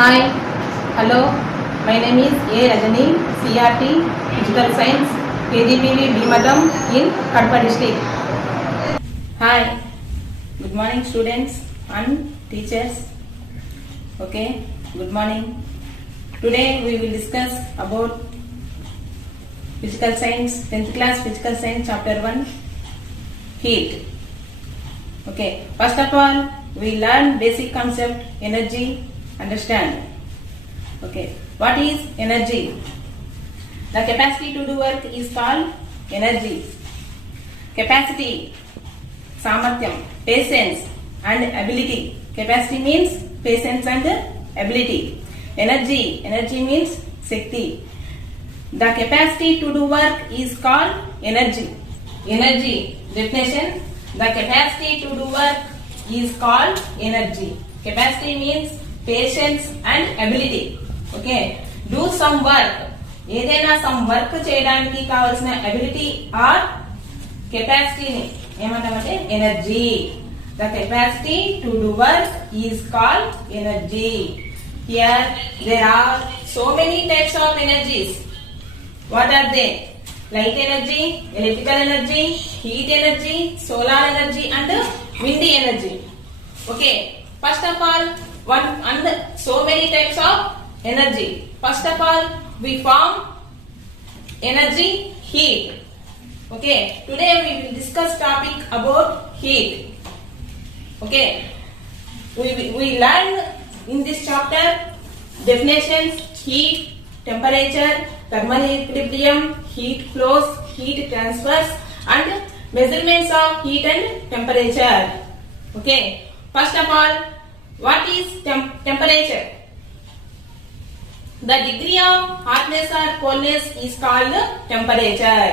Hi, hello. My name is A. Rajani, CRT, Digital Science, KGPV Bhimadam in Kadapa district. Hi, good morning students and teachers. Okay, good morning. Today we will discuss about Physical Science, 10th class Physical Science chapter 1, heat. Okay, first of all, we learn basic concept, energy, understand. Okay, what is energy? The capacity to do work is called energy. Capacity, samarthyam, patience and ability. Capacity means patience and ability. Energy means shakti. The capacity to do work is called energy. Energy, definition, the capacity to do work is called energy. Capacity means patience and ability. Okay, do some work. ఏదైనా some work చేయడానికి కావాల్సిన ability or కెపాసిటీని ఏమంటామంటే energy. The capacity to do work is called energy. Here there are so many types of energies. What are they? Light energy, electrical energy, heat energy, solar energy and windy energy. Okay, first of all, so many types of energy. First of all, we form energy, heat. Okay, today we will discuss topic about heat. Okay, we learn in this chapter definitions: heat, temperature, thermal equilibrium, heat flows, heat transfers and measurements of heat and temperature. Okay, first of all, what is temperature? The degree of hotness or coldness is called temperature.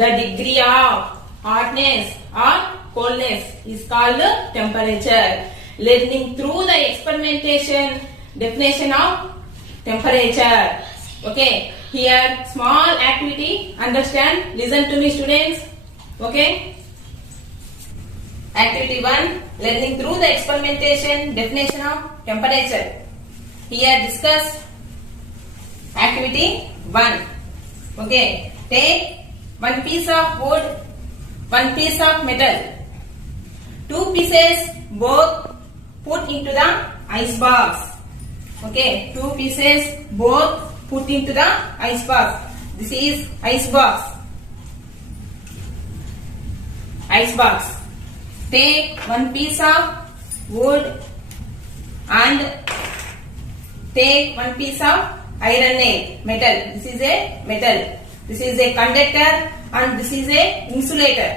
The degree of hotness or coldness is called temperature. Learning through the experimentation definition of temperature. Okay, here small activity, understand, listen to me students. Okay, activity 1, learning through the experimentation definition of temperature. Here discuss activity 1. Okay, take one piece of wood, one piece of metal, two pieces both put into the ice box. Okay, two pieces both put into the ice box. This is ice box. Ice box. Take one piece of wood and take one piece of iron nail, metal. This is a metal. This is a conductor and this is a insulator.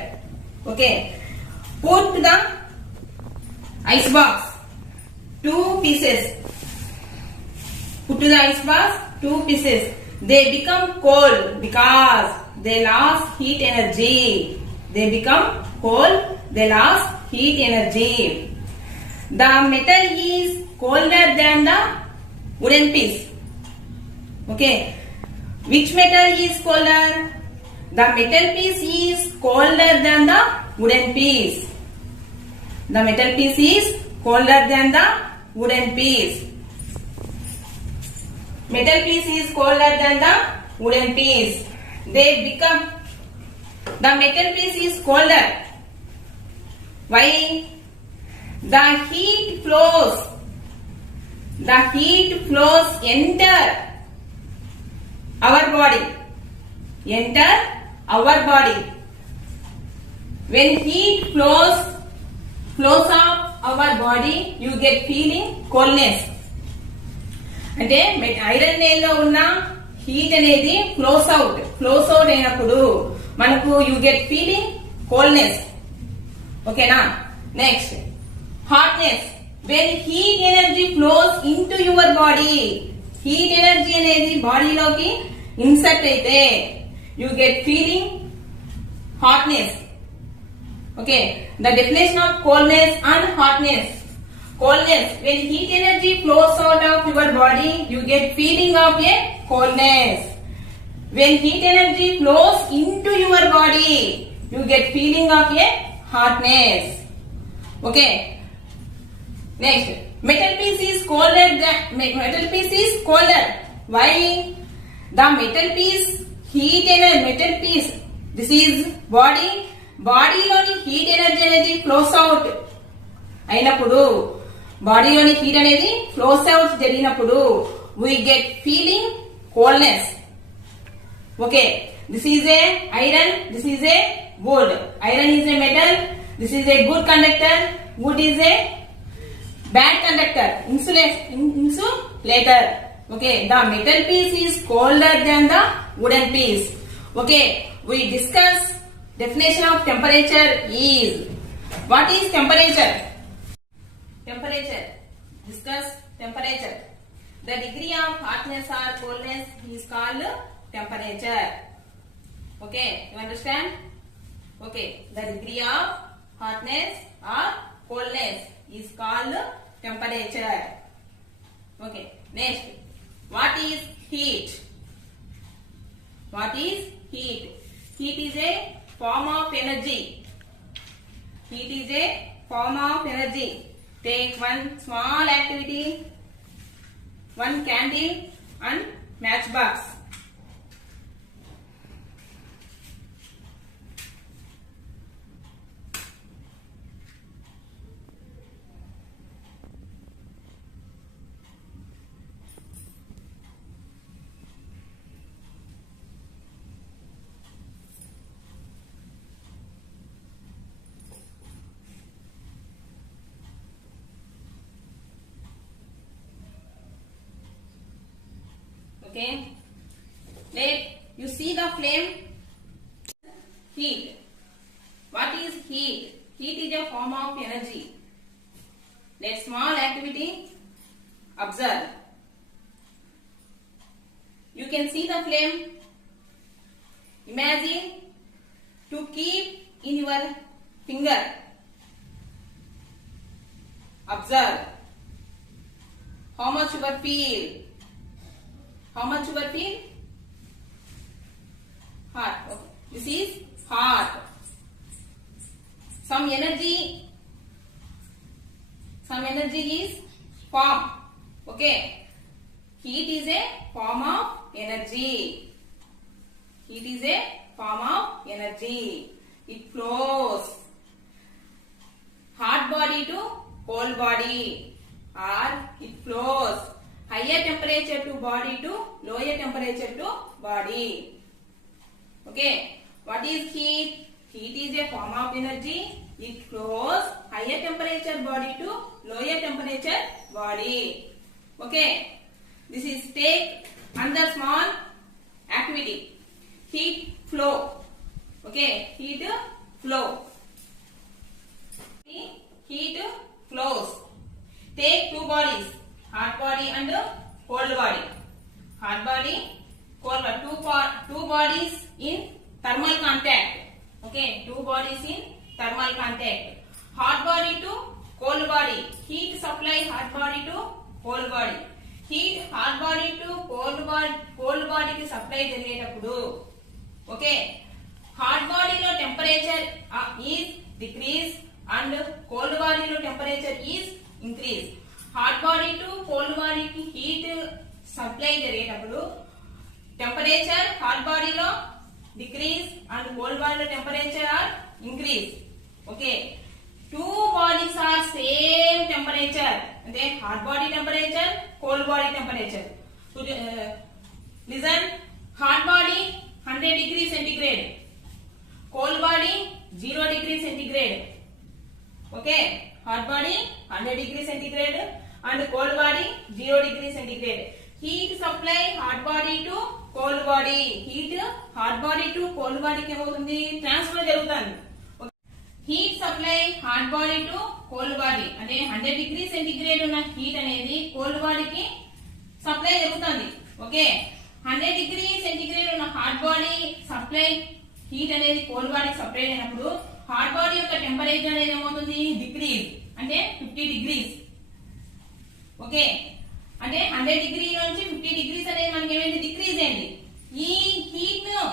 Okay. Put the ice box. Two pieces. Put to the ice box. Two pieces. They become cold because they lost heat energy. They become cold. They lost heat energy. The metal is colder than the wooden piece. Okay, which metal is colder? The metal piece is colder than the wooden piece. The metal piece is colder than the wooden piece. Metal piece is colder than the wooden piece. The metal piece is colder. Why? The heat flows. The heat flows enter our body. Enter our body. When heat flows up our body, you get feeling coldness. అంటే iron nail లో ఉన్న హీట్ అనేది flows out అయినప్పుడు మనకు you get feeling coldness. ఓకేనా? Next hotness. When heat energy flows in to your body. Heat energy అనేది బాడీలోకి ఇన్సర్ట్ అయితే you get feeling hotness. Okay, the definition of coldness and hotness. Coldness. When heat energy flows out of your body, you get feeling of a coldness. When heat energy flows into your body, you get feeling of a hotness. Okay. Next, metal piece is colder than metal piece is colder. Why? The metal piece heat energy metal piece. This is body. బాడీలోని heat energy అనేది flows out అయినప్పుడు బాడీలోని heat అనేది flows out జరిగినప్పుడు we get feeling coldness. Okay, this is a iron, this is a wood. Iron is a metal, this is a good conductor, wood is a bad conductor, insulator. Okay, the metal piece is colder than the wooden piece. Okay, we discuss definition of temperature is. What is temperature? Temperature. Discuss temperature. The degree of hotness or coldness is called temperature. Okay, you understand? Okay, the degree of hotness or coldness is called temperature. Okay, next, what is heat? What is heat? Heat is a form of energy. Heat is a form of energy. Take one small activity, one candle and matchbox. Okay, let you see the flame. Heat. What is heat? Heat is a form of energy. Let small activity observe. You can see the flame. Imagine to keep in your finger. Observe how much you will feel. How much you will feel? Hot. Okay. This is hot. Some energy is form. Okay. Heat is a form of energy. Heat is a form of energy. It flows. Hot body to cold body, or it flows higher temperature to body to lower temperature to body. Okay, what is heat? Heat is a form of energy. It flows higher temperature body to lower temperature body. Okay, this is take another small activity. Heat flow. Okay, heat flow. Heat flows. Take two bodies, hot body and cold body. Hot body, cold body. Two bodies in thermal contact. Okay, two bodies in thermal contact. Hot body to cold body. Heat supply hot body to cold body. Heat hot body to cold body ki supply జరిగేటప్పుడు okay, hot body లో temperature is decrease and cold body లో temperature is increase. Hot body to cold body ki heat supply జరిగేటప్పుడు temperature hot body లో decrease and cold body లో temperature are increase. Okay, two bodies are same temperature. అంటే hot body temperature, cold body temperature. So listen, hot body 100 degree centigrade, cold body 0 degree centigrade. Okay, hot body 100 degree centigrade and cold body 0 degree centigrade. Heat supply hot body to cold body. Heat hot body to cold body కి ఏమవుతుంది? ట్రాన్స్ఫర్ జరుగుతుంది. Heat supply hot body to cold body అంటే 100 degree centigrade ఉన్న హీట్ అనేది కోల్డ్ బాడీకి సప్లై జరుగుతుంది. ఓకే, 100 degree centigrade ఉన్న hot body supply heat అనేది కోల్డ్ బాడీకి సప్లై అయినప్పుడు హాట్ బాడీ యొక్క టెంపరేచర్ అనేది ఏమవుతుంది? డిక్రీజ్ అంటే 50 డిగ్రీస్. ఓకే, అంటే 100 డిగ్రీ నుంచి 50 డిగ్రీస్ అనేది మనకి ఏమైంది? డిక్రీజ్ అయింది. ఈ హీట్ ను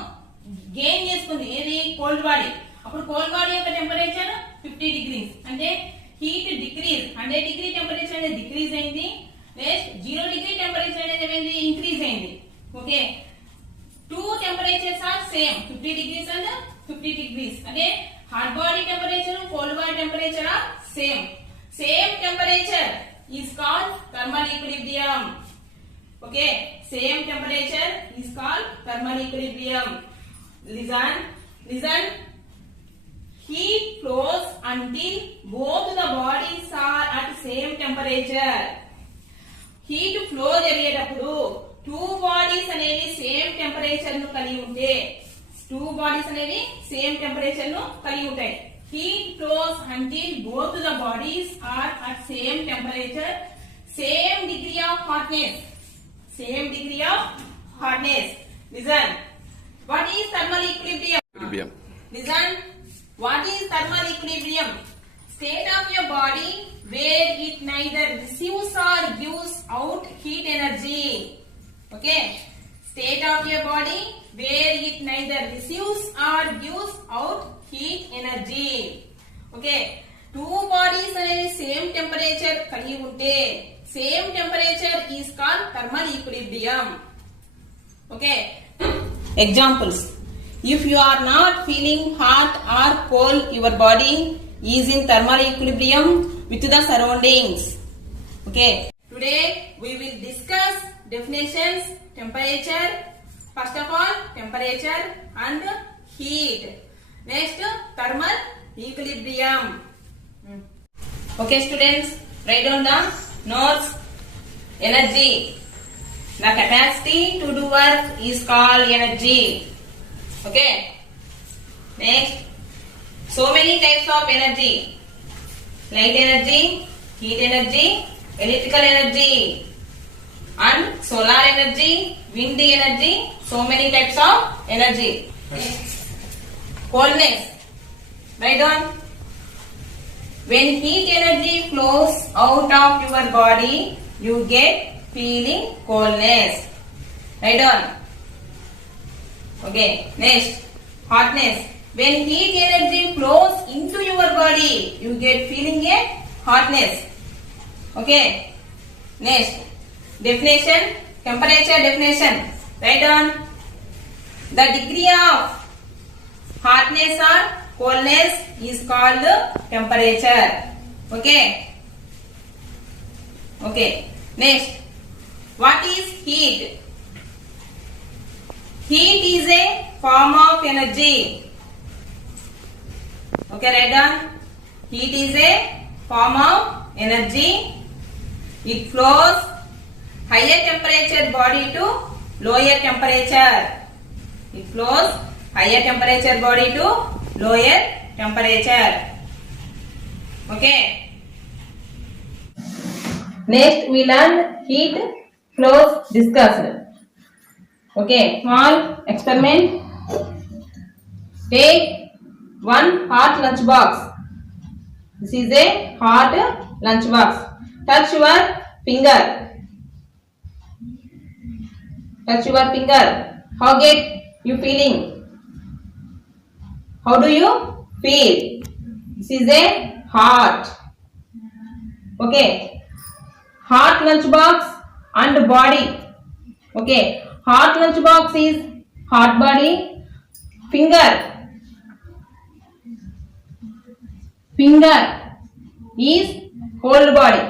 గెయిన్ చేసుకుంది ఏది? Cold body. అప్పుడు కోల్డ్ బాడీ యొక్క టెంపరేచర్ 50 డిగ్రీస్ అంటే హీట్ డిక్రీజ్ 100 డిగ్రీ టెంపరేచర్ అనేది డిక్రీజ్ అయింది. నెక్స్ట్ 0 డిగ్రీ టెంపరేచర్ అనేది ఇంక్రీజ్ అయింది. Okay, two temperatures are same, 50 degrees and 50 degrees. Again, hot body temperature and cold body temperature are same. Same temperature is called thermal equilibrium. Okay, same temperature is called thermal equilibrium. Listen. Heat flows until both the bodies are at same temperature. Heat flow జరిగేటప్పుడు two bodies అనేవి same temperature ను కలిగి ఉంటే, two bodies అనేవి same temperature ను కలిగి ఉంటాయి. Heat flows until both the bodies are at same temperature, same degree of hotness. Same degree of hotness. Listen, what is thermal equilibrium? Listen, what is thermal equilibrium? State of your body where it neither receives or gives out heat energy. Okay, state of your body where it neither receives or gives out heat energy. Okay, two bodies అనేవి same temperature కలిగి ఉంటే same temperature is called thermal equilibrium. Okay, examples. If you are not feeling hot or cold, your body is in thermal equilibrium with the surroundings. Okay, today we will discuss definitions, temperature. First of all, temperature and heat. Next, thermal equilibrium. Okay, students, write down the notes. Energy. The capacity to do work is called energy. Okay. Next, so many types of energy: light energy, heat energy, electrical energy, and solar energy, wind energy. So many types of energy. Coldness. Write down. When heat energy flows out of your body, you get feeling coldness. Write down. Okay. Next, hotness. When heat energy flows into your body, you get feeling a hotness. Okay. Next, definition, temperature definition. Write down. The degree of hotness or coldness is called temperature. Okay. Okay. Next, what is heat? Heat is a form of energy. Okay, write down. Heat is a form of energy. It flows higher temperature body to lower temperature. It flows higher temperature body to lower temperature. Okay. Next, we learn heat flows discussed. Okay, small experiment. Take one hot lunch box. This is a hot lunch box. Touch your finger. Touch your finger. How get you feeling? How do you feel? This is a hot. Okay. Hot lunch box and body. Okay. Hot lunch box is hot body. Finger is cold body.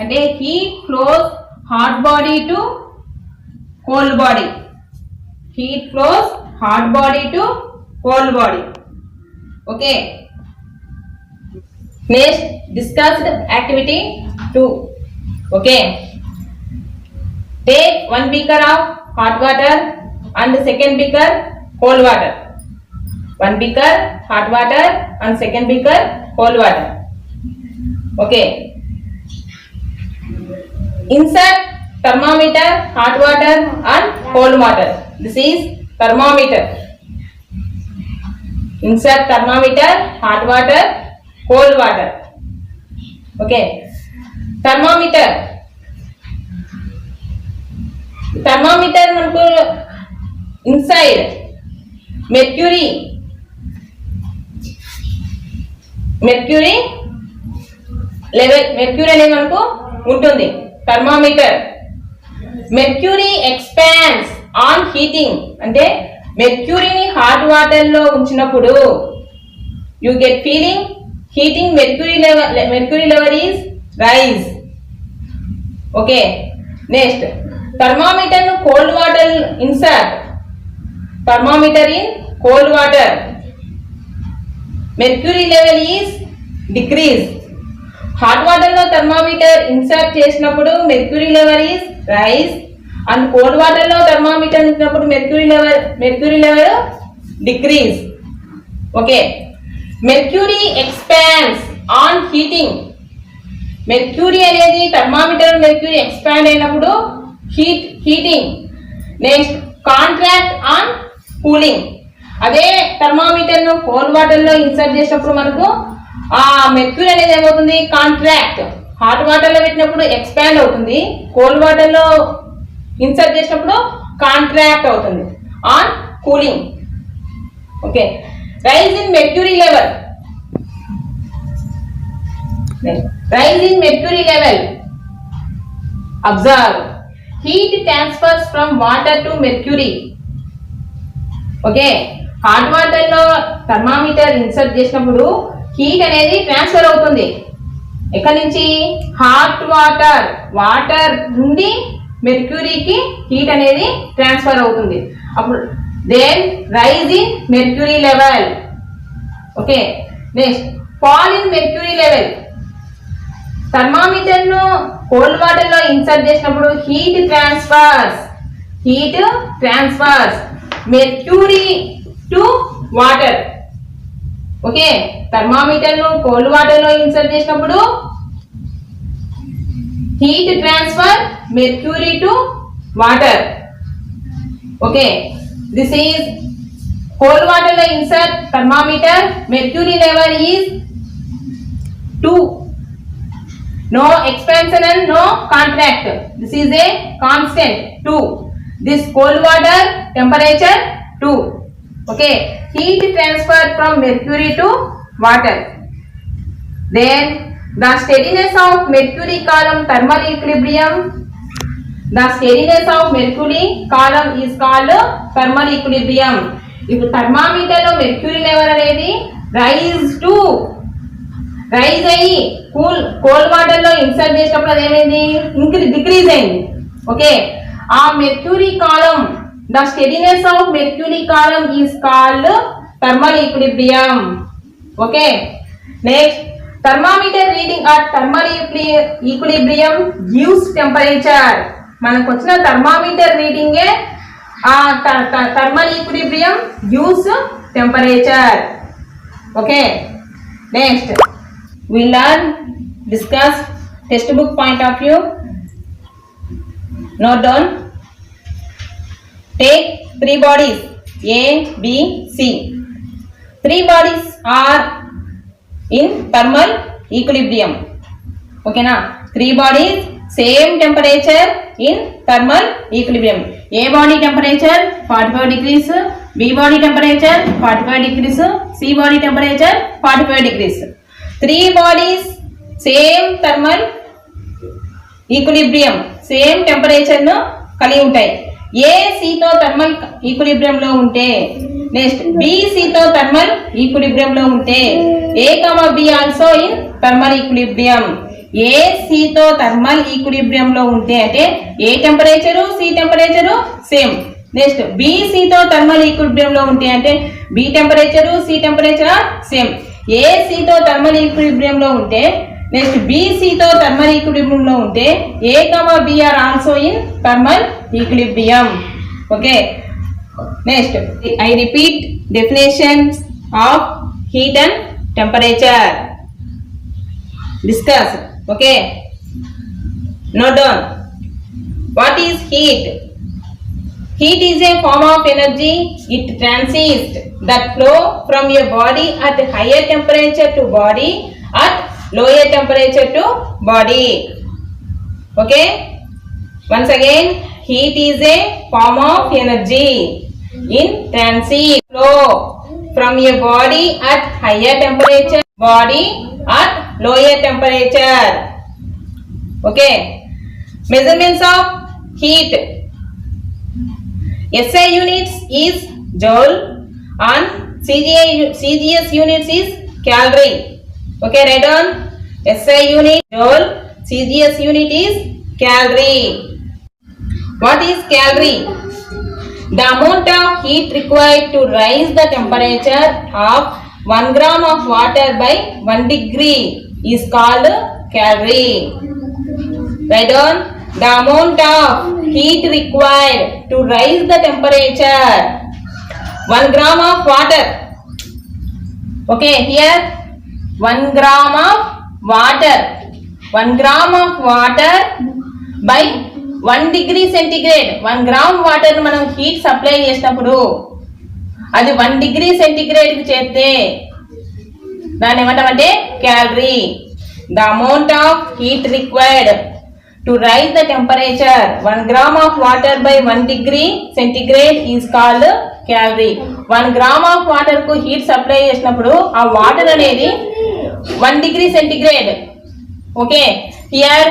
అంటే heat flows hot body to cold body. Heat flows hot body to cold body. Okay. Next, discussed activity 2. Okay. Take one beaker of hot water and second beaker cold water. One beaker hot water and second beaker cold water. Okay. Insert thermometer, hot water and cold water. This is thermometer. Insert thermometer, hot water, cold water. Okay. Thermometer మనకు inside mercury level mercury అనేది మనకు ఉంటుంది. Thermometer. Mercury expands on heating అంటే మెర్క్యూరీని hot water లో ఉంచినప్పుడు you get feeling heating mercury level is rise. Okay, next thermometer ను cold water insert. Thermometer in cold water, mercury level is decrease. Hot water లో thermometer insert చేసినప్పుడు mercury level is rise and cold water లో thermometer ఇచ్చినప్పుడు mercury level decrease. Okay, mercury expands on heating. Mercury అనేది thermometer mercury expand అయినప్పుడు heating. Next contract on cooling. అదే థర్మామీటర్ ను cold water లో insert చేసినప్పుడు మనకు ఆ మెర్క్యూరీ అనేది ఏమవుతుంది? కాంట్రాక్ట్. హాట్ వాటర్ లో పెట్టినప్పుడు ఎక్స్పాండ్ అవుతుంది, కోల్డ్ వాటర్ లో ఇన్సర్ట్ చేసినప్పుడు కాంట్రాక్ట్ అవుతుంది. On cooling. Okay, rise in mercury level. Rise in mercury level. Observe heat transfers from water to mercury. Okay, hot water లో థర్మామీటర్ ఇన్సర్ట్ చేసినప్పుడు heat అనేది transfer అవుతుంది. ఎక్కడి నుంచి? హాట్ వాటర్ నుండి మెర్క్యూరీకి హీట్ అనేది ట్రాన్స్ఫర్ అవుతుంది. అప్పుడు then rise in mercury level. Okay, next fall in mercury level. Thermometer ను కోల్డ్ వాటర్ లో ఇన్సర్ట్ చేసినప్పుడు heat transfers mercury to water. Okay, thermometer ను కోల్డ్ వాటర్ లో ఇన్సర్ట్ చేసినప్పుడు heat transfer mercury to water. Okay, this is cold water లో insert thermometer, mercury level is 2. No expansion and no contract. This is a constant 2. This cold water temperature 2. Okay, heat transfer from mercury to water. Then the steadiness of mercury column thermal equilibrium. The steadiness of mercury column is called thermal equilibrium. ఇప్పుడు thermometer లో mercury level అనేది rise అయ్యి cold water లో insert చేసినప్పుడు అది ఏమైంది? Decrease అయింది. Okay, ఆ mercury column, the steadiness of mercury column is called thermal equilibrium. Okay, next thermometer reading at thermal equilibrium gives temperature. మనకు వచ్చిన థర్మామీటర్ రీడింగే ఆ thermal equilibrium gives temperature. Okay, next we discuss textbook point of view. Note down. Take 3 bodies A, B, C. 3 bodies are in thermal equilibrium. Okay na? 3 bodies same temperature in thermal equilibrium. A body temperature 45 degrees, B body temperature 45 degrees, C body temperature 45 degrees. 3 bodies same thermal equilibrium, same temperature ను కలిగి ఉంటాయి. A C తో thermal equilibrium లో ఉంటే, next B C తో thermal equilibrium లో ఉంటే, A, B also in thermal equilibrium. A C తో థర్మల్ ఈక్విలిబ్రియం లో ఉంటే అంటే A temperature C temperature same. Next B C తో థర్మల్ ఈక్విలిబ్రియం లో ఉంటే అంటే B temperature C temperature same. A C తో థర్మల్ ఈక్విలిబ్రియం లో ఉంటే, నెక్స్ట్ B C తో థర్మల్ ఈక్విలిబ్రియం లో ఉంటే A, B are also in thermal equilibrium. Okay, next I repeat definitions of heat and temperature. Discuss. Okay, note down. What is heat? Heat is a form of energy. It transits that flow from your body at higher temperature to body at lower temperature to body. Okay? Once again, heat is a form of energy. In transit flow from your body at higher temperature body at lower temperature. Okay, measurements of heat. SI units is joule and CGS units is calorie. Okay, write down. SI unit joule, CGS unit is calorie. What is calorie? The amount of heat required to raise the temperature of 1 gram of water by 1 degree is called calorie. Write down. The amount of heat required to raise the temperature 1 gram of water. Okay, here 1 gram of water. 1 gram of water by 1 degree centigrade. 1 gram water మనం heat supply చేసినప్పుడు అది 1 degree centigrade కి చేస్తే దాన్ని ఏమంటామంటే calorie. The amount of heat required to raise the temperature 1 gram of water by 1 degree centigrade is called calorie. 1 gram of water కు heat supply చేసినప్పుడు ఆ వాటర్ అనేది 1 degree centigrade. ఓకే, హియర్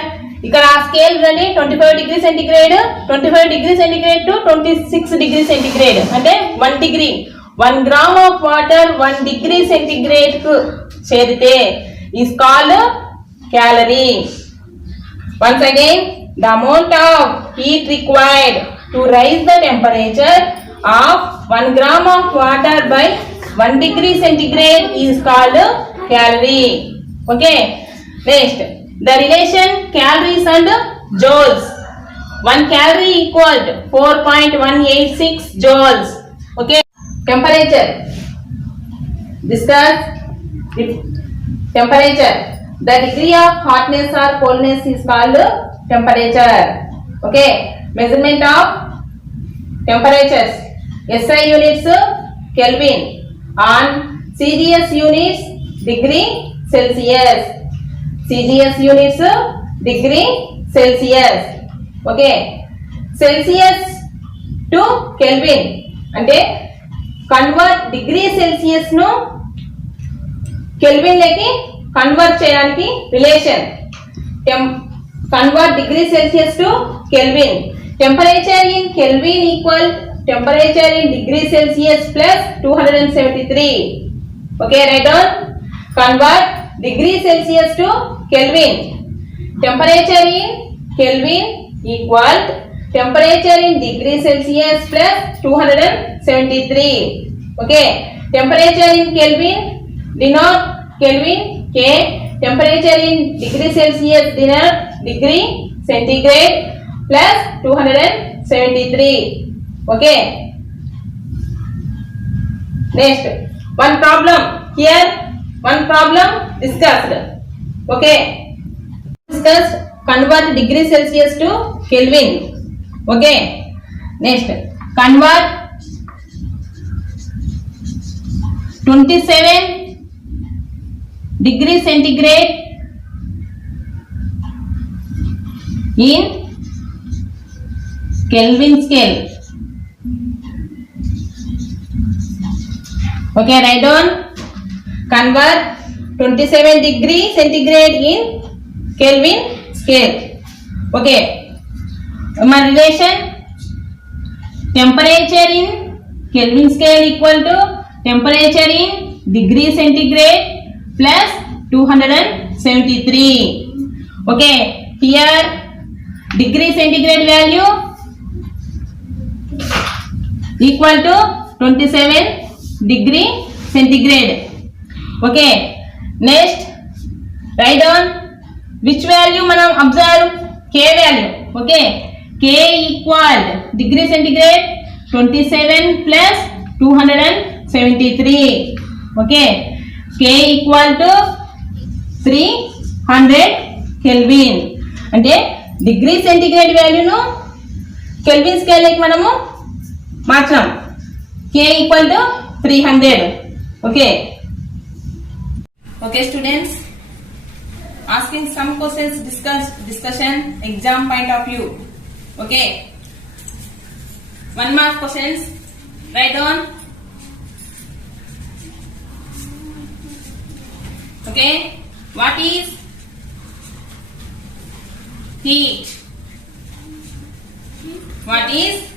ఇక్కడ ఆ స్కేల్ చూడండి, 25 degree centigrade, 25 degree centigrade to 26 degree centigrade అంటే 1 degree. 1 gram of water 1 degree centigrade కు చేరితే is called calorie. Once again, the amount of heat required to raise the temperature of 1 gram of water by 1 degree centigrade is called calorie. Okay, next, the relation calories and joules. 1 calorie equal to 4.186 joules. Okay, temperature. Discuss temperature. The degree of hotness or coldness is called temperature. Okay, measurement of temperatures. SI units Kelvin and CGS units degree Celsius. CGS units degree Celsius. Okay, Celsius to Kelvin అంటే convert degree Celsius ను కెల్విన్ లకి కన్వర్ట్ చేయడానికి relation. Convert degree Celsius to kelvin. Temperature in kelvin equal temperature in degree Celsius plus 273. Okay, right down. Convert degree Celsius to Kelvin. Temperature in Kelvin equal temperature in degree Celsius plus 273. Okay, temperature in Kelvin denote Kelvin K. Temperature in degree Celsius denote degree centigrade plus 273. Okay, next one problem here. One problem discussed. Okay, discussed convert degree Celsius to Kelvin. Okay, next convert 27 degree centigrade in Kelvin scale. Okay, write down. Convert 27 degree centigrade in Kelvin scale. Okay, my relation temperature in Kelvin scale equal to temperature in degree centigrade plus 273. Okay, here degree centigrade value equal to 27 degree centigrade. Okay, next write down which value మనం observe K value. Okay, K equal degree centigrade 27 plus 273. Okay, K equal to 300 Kelvin. అంటే degree centigrade వాల్యూను kelvin scale కి మనము మార్చాం. K equal to 300. Okay. Okay, students, asking some questions, discussion, exam point of view. Okay, 1 mark questions. Write down. Okay. What is heat? What is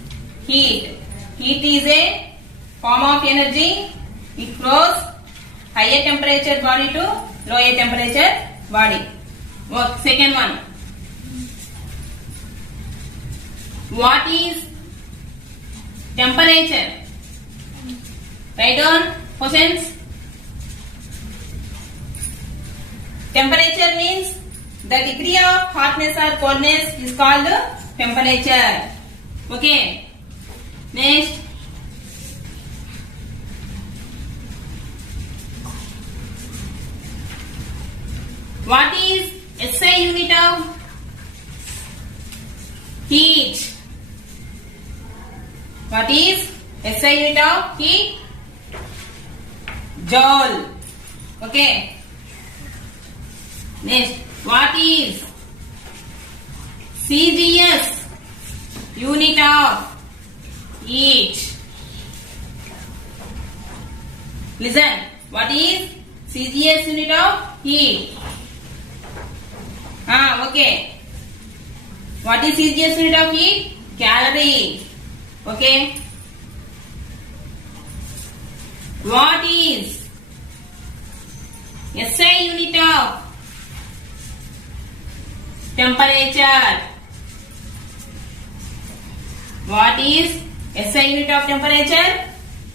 heat? Heat is a form of energy. It flows higher temperature body to lower temperature body. Second one. What is temperature? Write down questions. Temperature means the degree of hotness or coldness is called temperature. Okay. Next. What is SI unit of heat? What is SI unit of heat? Joule. Okay. Next, what is CGS unit of heat? Listen, what is CGS unit of heat? Okay. What is CGS unit of heat? Calorie. Okay. What is SI unit of temperature? What is SI unit of temperature?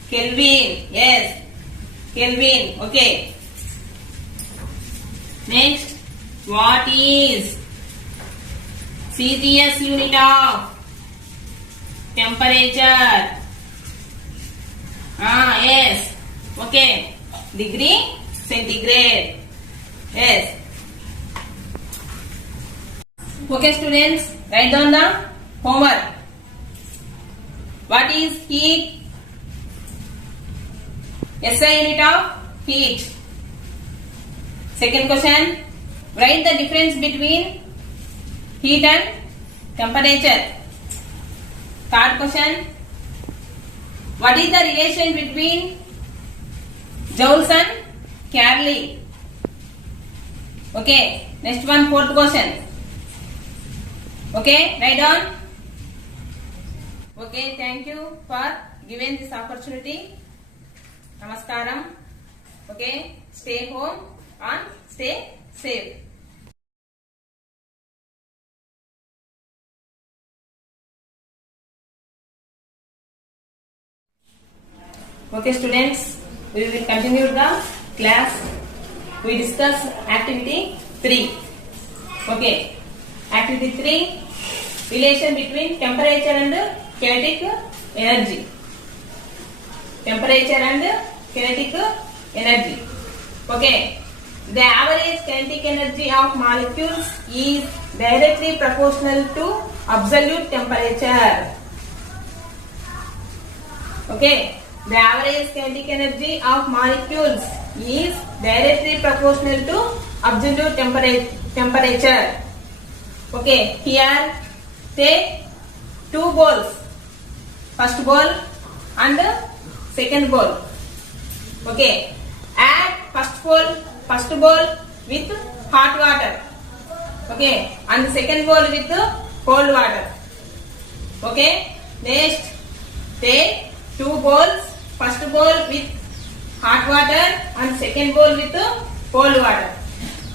Kelvin. Yes. Kelvin. Okay. Next. What is CGS unit of temperature? Yes. Okay. Degree centigrade. Yes. Okay, students, write down the homework. What is heat? SI unit of heat. Second question. Write the difference between heat and temperature. Third question. What is the relation between joules and calorie? Okay. Next one, fourth question. Okay, write down. Okay, thank you for giving this opportunity. Namaskaram. Okay, stay home and stay safe. Okay, students, we will continue the class. We discuss activity 3. Okay, activity 3, relation between temperature and kinetic energy. Temperature and kinetic energy. Okay, the average kinetic energy of molecules is directly proportional to absolute temperature. Okay. The average kinetic energy of molecules is directly proportional to absolute temperature. Okay, here take 2 bowls, first bowl and second bowl. Okay, add first bowl with hot water. Okay, and second bowl with cold water. Okay, next take 2 bowls. First bowl with hot water and second bowl with cold water.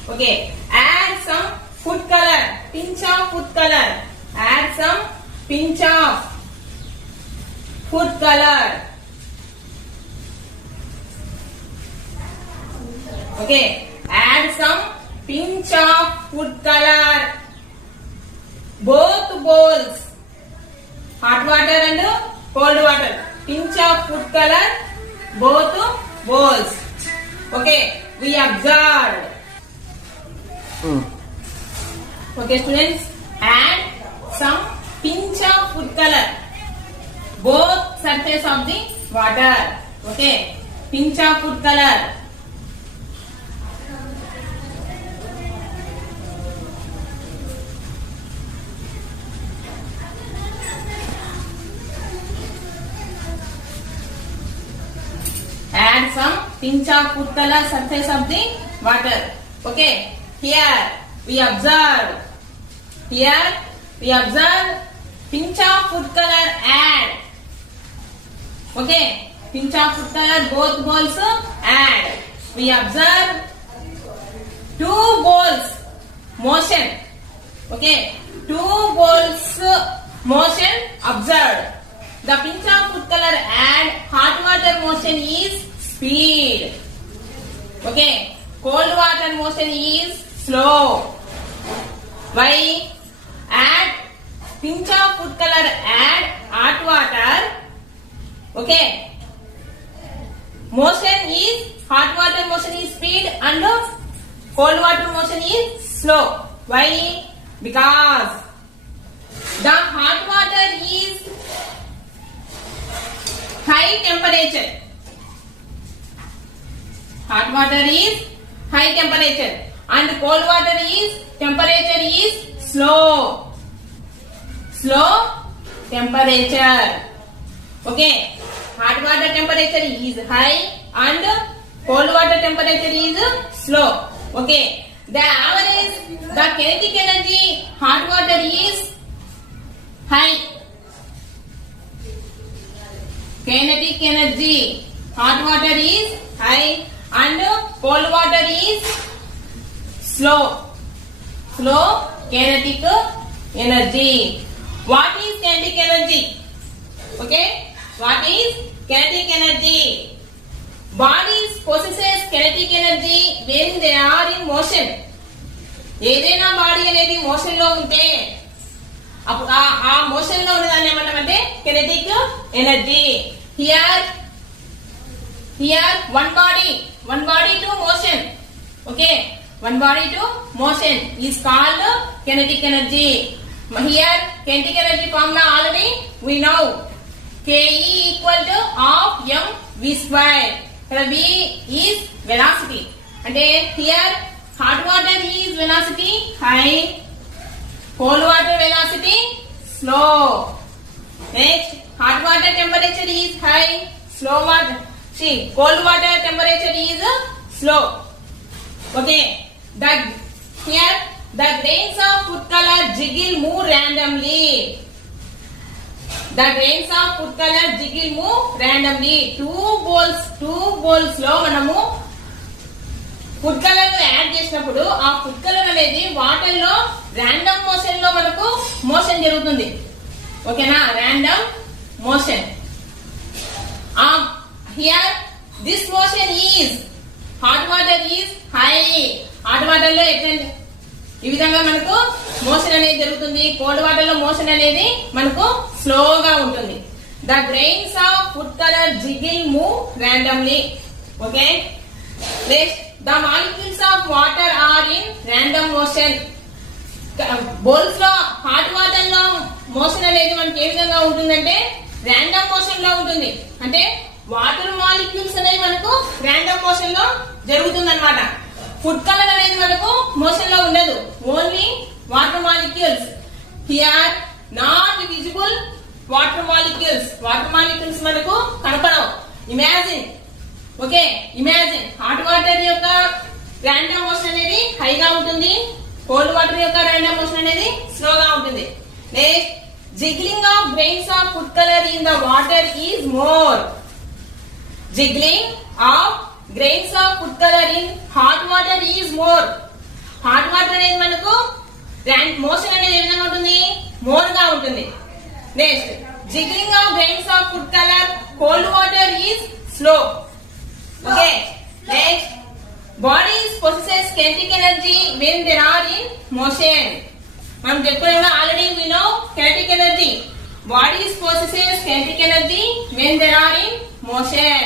Okay. Add some food color. Pinch of food color. Add some pinch of food color. Okay. Add some pinch of food color. Both bowls. Hot water and cold water. Pinch of food color, both bowls. Okay, we observed. Okay, students, add some pinch of food color, both surface of the water. Okay, pinch of food color. Add some pinch of food color surface of the water. Okay, here we observe. Here we observe pinch of food color add. Okay, pinch of food color both bowls add. We observe two bowls motion. Okay, two bowls motion observed. The pinch of food color add hot water motion is speed. Okay, cold water motion is slow. Why? Add pinch of food color add hot water. Okay, motion is hot water motion is speed and cold water motion is slow. Why? Because the hot water is high temperature. Hot water is high temperature and cold water is temperature is slow. Slow temperature. Okay, hot water temperature is high and cold water temperature is slow. Okay, the average, the kinetic energy hot water is high. Kinetic energy hot water is high and cold water is slow. Slow kinetic energy. What is kinetic energy? Okay, what is kinetic energy? Bodies possesses kinetic energy when they are in motion. ఏదైనా బాడీ అనేది మోషన్ లో ఉంటే అప్పుడు ఆ మోషన్ లో ఉన్నదాన్ని ఏమంటామంటే kinetic energy. Here one body to motion. Okay, one body to motion is called kinetic energy. Here kinetic energy formula already we know. Ke equal to half mv square. Here v is velocity. And here hot water is velocity high, cold water velocity slow. Next, hot water temperature is high, cold water temperature is slow. Okay, here the grains of food color jiggle move randomly. The grains of food color jiggle move randomly. Two bowls లో మనము food colour add చేసినప్పుడు ఆ food colour అనేది వాటర్ లో random motion లో మనకు మోషన్ జరుగుతుంది. ఓకేనా, random motion. Here this motion is hot water is high. Hot water లో ఈ విధంగా మనకు మోషన్ అనేది జరుగుతుంది. కోల్డ్ వాటర్ లో మోషన్ అనేది మనకు స్లోగా ఉంటుంది. The grains of food colour jiggle move randomly. Okay, next the molecules of water are in random motion. Bowls లో హాట్ వాటర్ లో మోషన్ అనేది మనకి ఏ విధంగా ఉంటుందంటే రాండమ్ మోషన్ లో ఉంటుంది. అంటే వాటర్ మాలిక్యూల్స్ అనేవి మనకు రాండమ్ మోషన్ లో జరుగుతుంది అనమాట. ఫుడ్ కలర్ అనేది మనకు మోషన్ లో ఉండదు, only water molecules. Here not visible water molecules. Water molecules మనకు కనపడవు. Imagine, okay, imagine hot water యొక్క రాండమ్ మోషన్ అనేది హైగా ఉంటుంది, కోల్డ్ వాటర్ యొక్క రాండమ్ మోషన్ అనేది స్లోగా ఉంటుంది. Next, jiggling of grains of food colour in the water is more. Jiggling of grains of food colour in hot water is more. Hot water అనేది మనకు మోషన్ అనేది ఏ విధంగా ఉంటుంది, మోర్ గా ఉంటుంది. Next, jiggling of grains of food colour cold water is slow. Okay, next, bodies possesses kinetic energy when they are in motion. మనం చెప్పుకున్నాం already we know kinetic energy. Bodies possesses kinetic energy when they are in motion.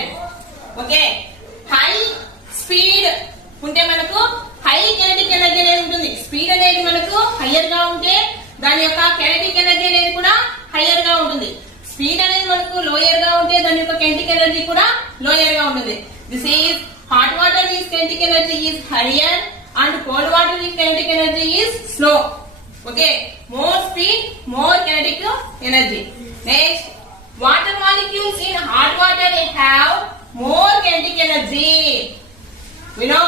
Okay, high speed ఉంటే మనకు high kinetic energy అనేది ఉంటుంది. స్పీడ్ అనేది మనకు హయ్యర్ గా ఉంటే దాని యొక్క కినెటిక్ ఎనర్జీ అనేది కూడా హయ్యర్ గా ఉంటుంది. స్పీడ్ అనేది మనకు లోయర్ గా ఉంటే దాని యొక్క కినెటిక్ ఎనర్జీ కూడా లోయర్ గా ఉంటుంది. This is hot water is kinetic energy is higher and cold water is kinetic energy is slow. Okay, more speed more kinetic energy. Next, water molecules in hot water have more kinetic energy. We know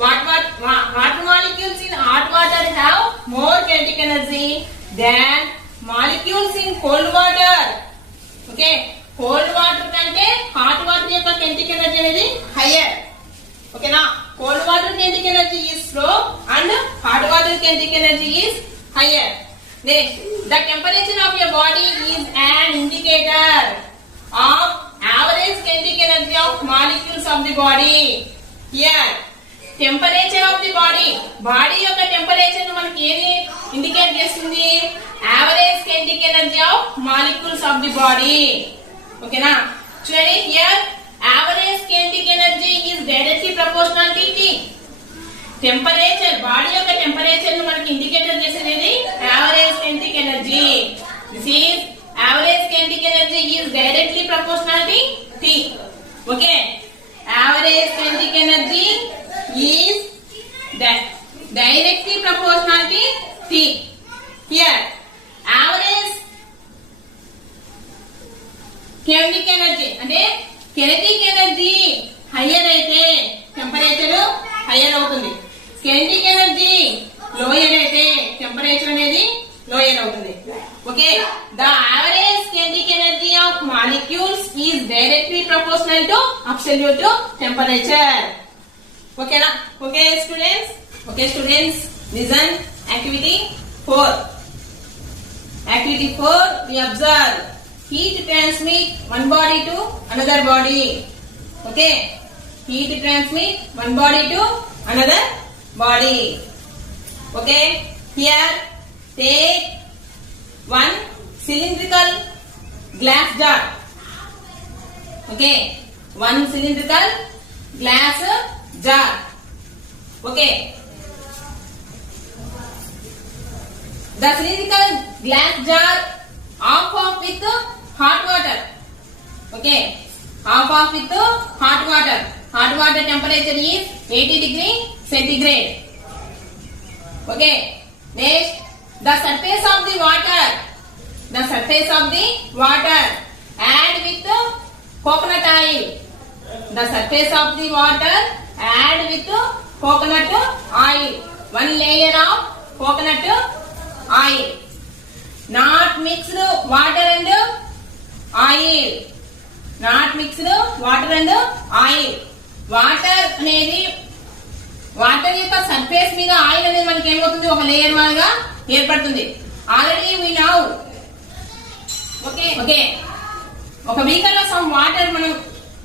water molecules in hot water have more kinetic energy than molecules in cold water. Okay, cold water కంటే hot water యొక్క kinetic energy అనేది higher. Okay na, cold water kinetic energy is slow and hot water kinetic energy is higher. Next, the temperature of your body is an indicator of average kinetic energy of molecules of the body. Here, temperature of the body యొక్క టెంపరేచర్ మనకి ఏది ఇండికేట్ చేస్తుంది? Average kinetic energy of molecules of the body. ఓకేనా, చూడండి, here average kinetic energy is directly proportional to T. Temperature, body యొక్క టెంపరేచర్ ను మనకి ఇండికేటర్ చేసేది average kinetic energy. This is average kinetic energy is directly proportional to T. Okay, average kinetic energy is directly proportional to T. Here, average kinetic energy అంటే kinetic energy higher అయితే temperature higher అవుతుంది. kinetic energy lower అయితే టెంపరేచర్ అనేది lower అవుతుంది. Okay, the average kinetic energy of molecules is directly proportional to absolute temperature. Okay na? Okay students? Okay students, listen. Activity 4. Activity 4, we observe heat transmit one body to another body. Okay, heat transmit one body to another body. Okay, here take one cylindrical glass jar. Okay, one cylindrical glass jar. Okay, the cylindrical glass jar half off with hot water. Okay, half off with hot water. Hot water temperature is 80 degree centigrade. Okay, next, the surface of the water add with coconut oil. The surface of the water add with coconut oil. One layer of coconut oil. Not mixed water and oil. Not mixed water and oil. Water అనేది, water యొక్క surface మీద oil అనేది మనకి ఏమవుతుంది? ఒక layer లాగా ఏర్పడుతుంది. Already we know. Okay okay, ఒక బీకర్ లో సమ్ వాటర్ మనం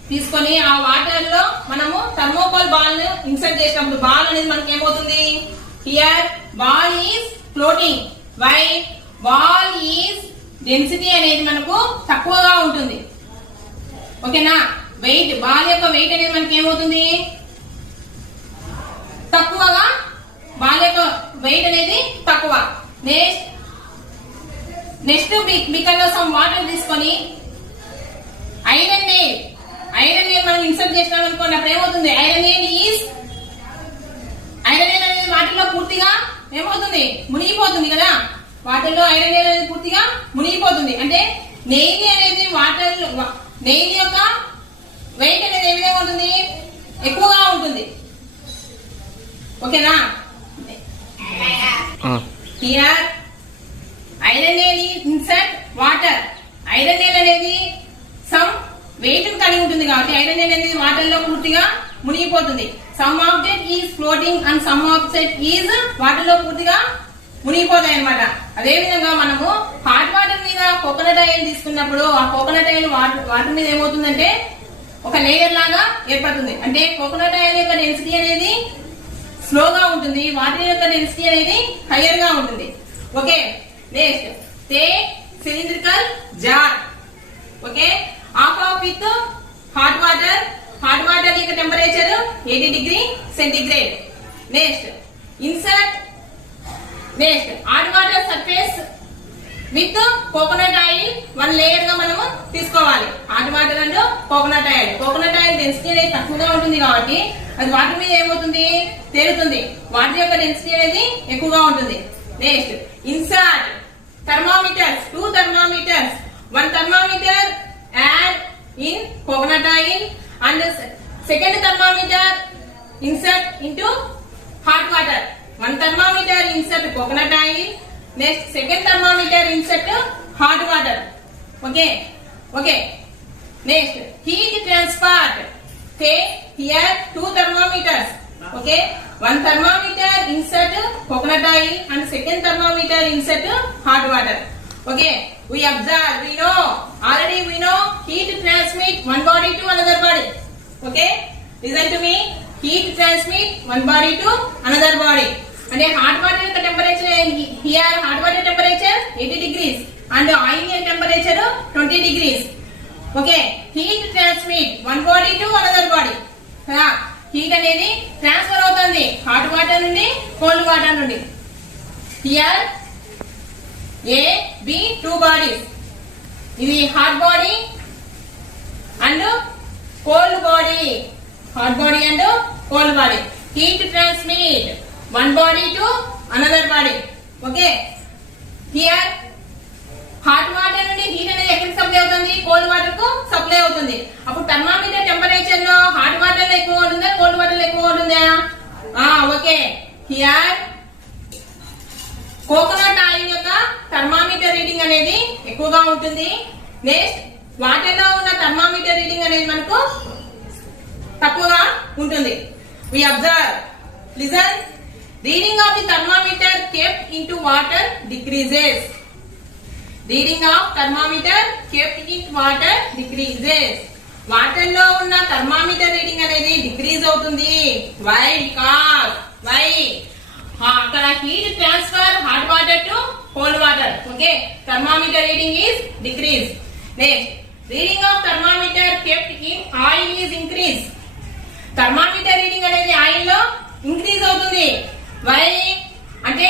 తీసుకొని ఆ వాటర్ లో మనము థర్మోకోల్ బాల్ ను ఇన్సర్ట్ చేసినప్పుడు బాల్ అనేది మనకి ఏమవుతుంది? Here ball is floating. Why? Ball is density అనేది మనకు తక్కువగా ఉంటుంది. ఓకేనా, వెయిట్, బాల్ యొక్క వెయిట్ అనేది మనకి ఏమవుతుంది? తక్కువగా, బాల్ యొక్క వెయిట్ అనేది తక్కువ. నెక్స్ట్ బీకర్ లో సమ్ వాటర్ తీసుకొని ఐరన్ నెయిల్ మనం ఇన్సర్ట్ చేసినాం అనుకోండి, అప్పుడు ఏమవుతుంది? ఐరన్ నెయిల్ అనేది వాటిలో పూర్తిగా ఏమవుతుంది? మునిగిపోతుంది కదా. వాటర్లో ఐరన్ నెయిల్ అనేది పూర్తిగా మునిగిపోతుంది. అంటే నెయిల్ అనేది నెయిల్ యొక్క వెయిట్ అనేది ఏ విధంగా ఉంటుంది? ఎక్కువగా ఉంటుంది. ఓకేనా, here iron nail insert water. Iron nail అనేది సమ్ వెయిట్ కలిగి ఉంటుంది కాబట్టి ఐరన్ నెయిల్ అనేది వాటర్ లో పూర్తిగా మునిగిపోతుంది. Some object is floating and some object is water లో పూర్తిగా మునిగిపోతాయి అన్నమాట. అదే విధంగా మనము హాట్ వాటర్ మీద కోకోనట్ ఆయిల్ తీసుకున్నప్పుడు ఆ కోకోనట్ ఆయిల్ వాటర్ మీద ఏమవుతుందంటే ఒక లేయర్ లాగా ఏర్పడుతుంది. అంటే కోకోనట్ ఆయిల్ యొక్క డెన్సిటీ అనేది స్లోగా ఉంటుంది, వాటర్ యొక్క డెన్సిటీ అనేది హైయర్ గా ఉంటుంది. Okay, next take cylindrical jar. Okay, half of with hot water. Hot water యొక్క temperature 80 degree centigrade. Next insert hot water surface with coconut oil one layer గా మనము తీసుకోవాలి. Hot water and coconut oil. Coconut oil density అనేది తక్కువగా ఉంటుంది కాబట్టి అది వాటర్ మీద ఏమవుతుంది? తేలుతుంది. వాటర్ యొక్క డెన్సిటీ అనేది ఎక్కువగా ఉంటుంది. Next insert thermometers, 2 thermometers. One thermometer add in coconut oil and second thermometer insert into hot water. One thermometer insert coconut oil. Next second thermometer insert hot water. Okay. Next heat transfer. Okay, here two thermometers. Okay, one thermometer insert coconut oil and second thermometer insert hot water. Okay, we observe, we know heat transmit one body to another body. Okay, listen to me. Heat transmit one body to another body. And hot water temperature here, hot water temperature 80 degrees and oil temperature 20 degrees. Okay, heat transmit one body to another body. Heat అనేది transfer అవుతుంది hot water నుండి cold water నుండి. Here A, B, two bodies. ఇది hot body and cold body. Hot body and cold body. Heat transmit one body to another body. Okay, here hot water నుండి heat అనేది ఎక్కడికి సప్లై అవుతుంది? Cold water కు సప్లై అవుతుంది. అప్పుడు thermometer temperature లో hot water లో ఎక్కువ ఉంటుందా, కోల్డ్ వాటర్ లో ఎక్కువ ఉంటుందా? ఓకే, హియర్ కోకోనట్ ఆయిల్ యొక్క థర్మామీటర్ రీడింగ్ అనేది ఎక్కువగా ఉంటుంది. నెక్స్ట్ వాటర్ లో ఉన్న థర్మామీటర్ రీడింగ్ అనేది మనకు తక్కువగా ఉంటుంది. We observe, listen, reading of the thermometer kept into water decreases. Reading of thermometer kept in water decreases. Water లో ఉన్న థర్మామీటర్ రీడింగ్ అనేది డిక్రీజ్ అవుతుంది. వై? బికాస్ వై అక్కడ heat transfer hot water to cold water. Okay, thermometer reading is decrease. Next reading of thermometer kept in oil is increase. Thermometer reading అనేది ఆయిల్ లో ఇంక్రీజ్ అవుతుంది. వై అంటే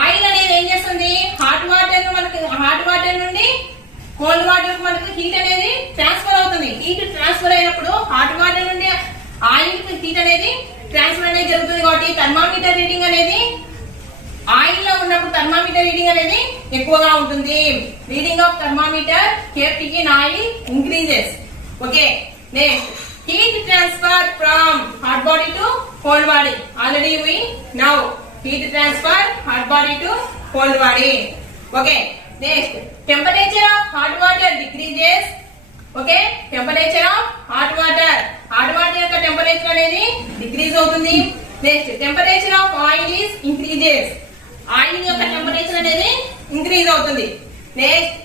ఆయిల్ అనేది ఏం చేస్తుంది? హాట్ వాటర్ నుండి కోల్డ్ వాటర్ కు మనకు హీట్ అనేది ట్రాన్స్ఫర్ అవుతుంది. హీట్ ట్రాన్స్ఫర్ అయినప్పుడు హాట్ వాటర్ నుండి ఆయిల్ కి హీట్ అనేది ట్రాన్స్ఫర్ అనేది జరుగుతుంది. కాబట్టి థర్మామీటర్ రీడింగ్ అనేది ఆయిల్ లో ఉన్నప్పుడు థర్మామీటర్ రీడింగ్ అనేది ఎక్కువగా ఉంటుంది. Reading of thermometer kept in oil increases. Okay, next heat transfer from hot body to cold body. Already we know heat transfer hot body to cold body. Okay, next temperature of hot water decreases. Okay, temperature of hot water యొక్క temperature అనేది decrease అవుతుంది. Next temperature of oil is increases. Oil యొక్క temperature అనేది increase అవుతుంది. Next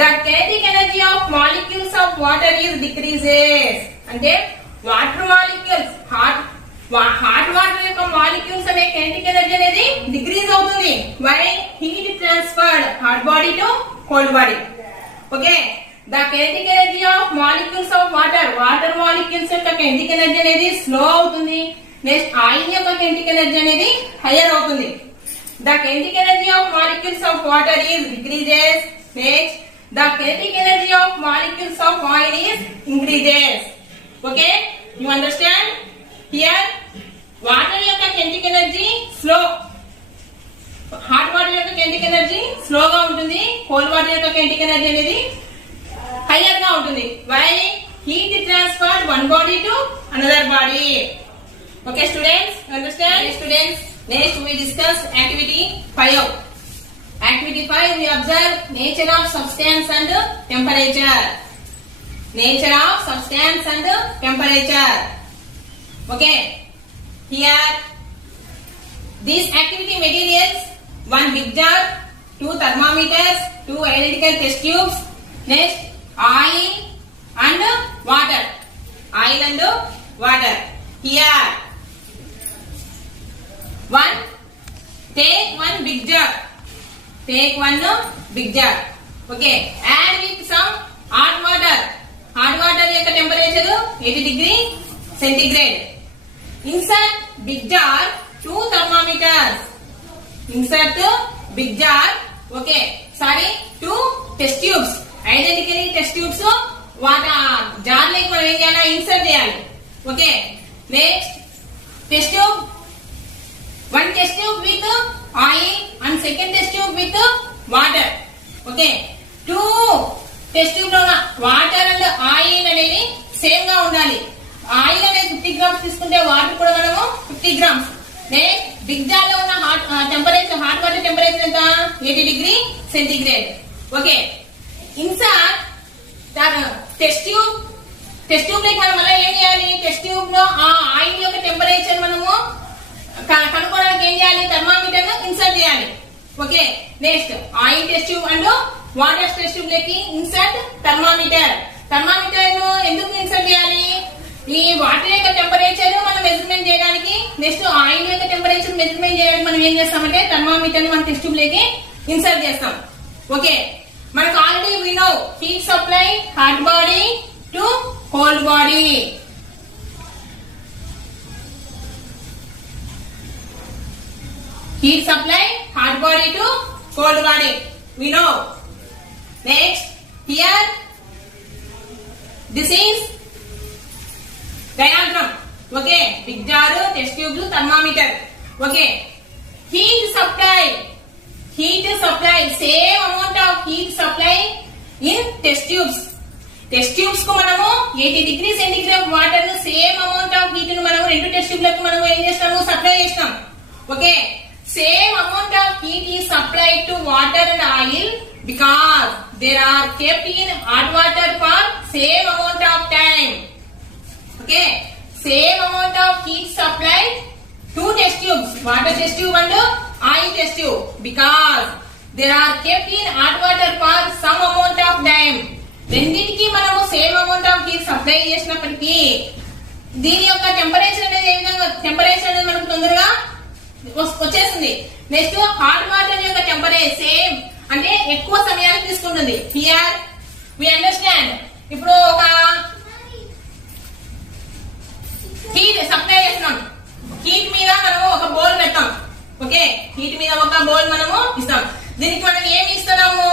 the kinetic energy of molecules of water is decreases. అంటే water molecules hot water యొక్క molecules అనే kinetic energy అనేది డిక్రీజ్ అవుతుంది. Why? Heat transferred hot body to cold body. Okay, the kinetic energy of molecules of water molecules యొక్క kinetic energy అనేది slow అవుతుంది. Next oil యొక్క kinetic energy అనేది higher అవుతుంది. The kinetic energy of molecules of water is decreases. Next the kinetic energy of molecules of oil is increases. Okay, you understand? Here water యొక్క kinetic energy slow, hot water యొక్క kinetic energy స్లోగా ఉంటుంది. Cold water యొక్క kinetic energy అనేది higher గా ఉంటుంది. Why? Heat transfer one body to another body. Okay students, understand? Students, next we discuss activity 5. Activity 5 we observe nature of substance and temperature. Nature of substance and temperature. Okay, here these activity materials: one big jar, two thermometers, two identical test tubes, next oil and water. Oil and water. Here take one big jar. Okay, add with some hot water. Hot water యొక్క temperature 80 degree centigrade. Insert big jar two thermometers. Insert big jar. Okay, sorry, two test tubes. Identically test tubes jar like మనం ఏం చేయాలి? ఇన్సర్ట్ చేయాలి. Okay, next test tube, one test tube with oil and second test tube with water. Okay, two test tube లో water and oil అనేది సేమ్ గా ఉండాలి. ఆయిల్ అనేది 50 గ్రామ్స్ తీసుకుంటే వాటర్ కూడా మనము 50 గ్రామ్స్. బిగ్ జార్ లో ఉన్న హాట్ వాటర్ టెంపరేచర్ ఎంత 80 degree centigrade. Okay, insert test tube like మనం మళ్ళీ ఏం చేయాలి, టెస్ట్ ట్యూబ్ లో ఆ ఆయిల్ యొక్క టెంపరేచర్ మనము కనుక్కోవడానికి ఏం చేయాలి, థర్మామీటర్ ను ఇన్సర్ట్ చేయాలి. Okay, next oil test tube and water test tube లకి ఇన్సర్ట్ థర్మామీటర్. థర్మామీటర్ ను ఎందుకు ఇన్సర్ట్ చేయాలి, ఈ వాటర్ యొక్క టెంపరేచర్ మనం మెజర్మెంట్ చేయడానికి, నెక్స్ట్ ఆయిల్ యొక్క టెంపరేచర్ మెజర్మెంట్ చేయడానికి మనం ఏం చేస్తామంటే థర్మామీటర్ ని మన టెస్ట్ ట్యూబ్ లకి ఇన్సర్ట్ చేస్తాం. ఓకే, మనకు already we know heat supply hot body to cold body. Heat supply hot body to cold body. We know. Next, here this is diagram. Okay, big jar, test tube, thermometer. Okay, heat supply, same amount of heat supply in test tubes. Test tubes కు మనము 80 degree centigrade water ను same amount of heat ను మనము రెండు టెస్ట్ ట్యూబ్లకు మనము ఏం చేస్తాము, సప్లై చేస్తాం. Okay, same amount of heat is supplied to water and oil because they are kept in hot water for same amount of time. Okay, same amount of heat supplied to test tubes, water test tube and oil test tube, because they are kept in hot water for some amount of time. రెండింటికి మనము same amount of heat supply చేసినప్పటికీ దీని యొక్క temperature అనేది ఏ విధంగా, టెంపరేచర్ అనేది మనకు తొందరగా వచ్చేస్తుంది. నెక్స్ట్ హాట్ వాటర్ యొక్క టెంపరేచర్ సేమ్ అంటే ఎక్కువ సమయానికి తీసుకుంటుంది. Here we understand. ఇప్పుడు ఒక హీట్ సప్లై చేస్తున్నాం, హీట్ మీద మనము ఒక బౌల్ పెడతాం. ఓకే, హీట్ మీద ఒక బౌల్ మనము ఇస్తాం. దీనికి మనం ఏమి ఇస్తున్నాము,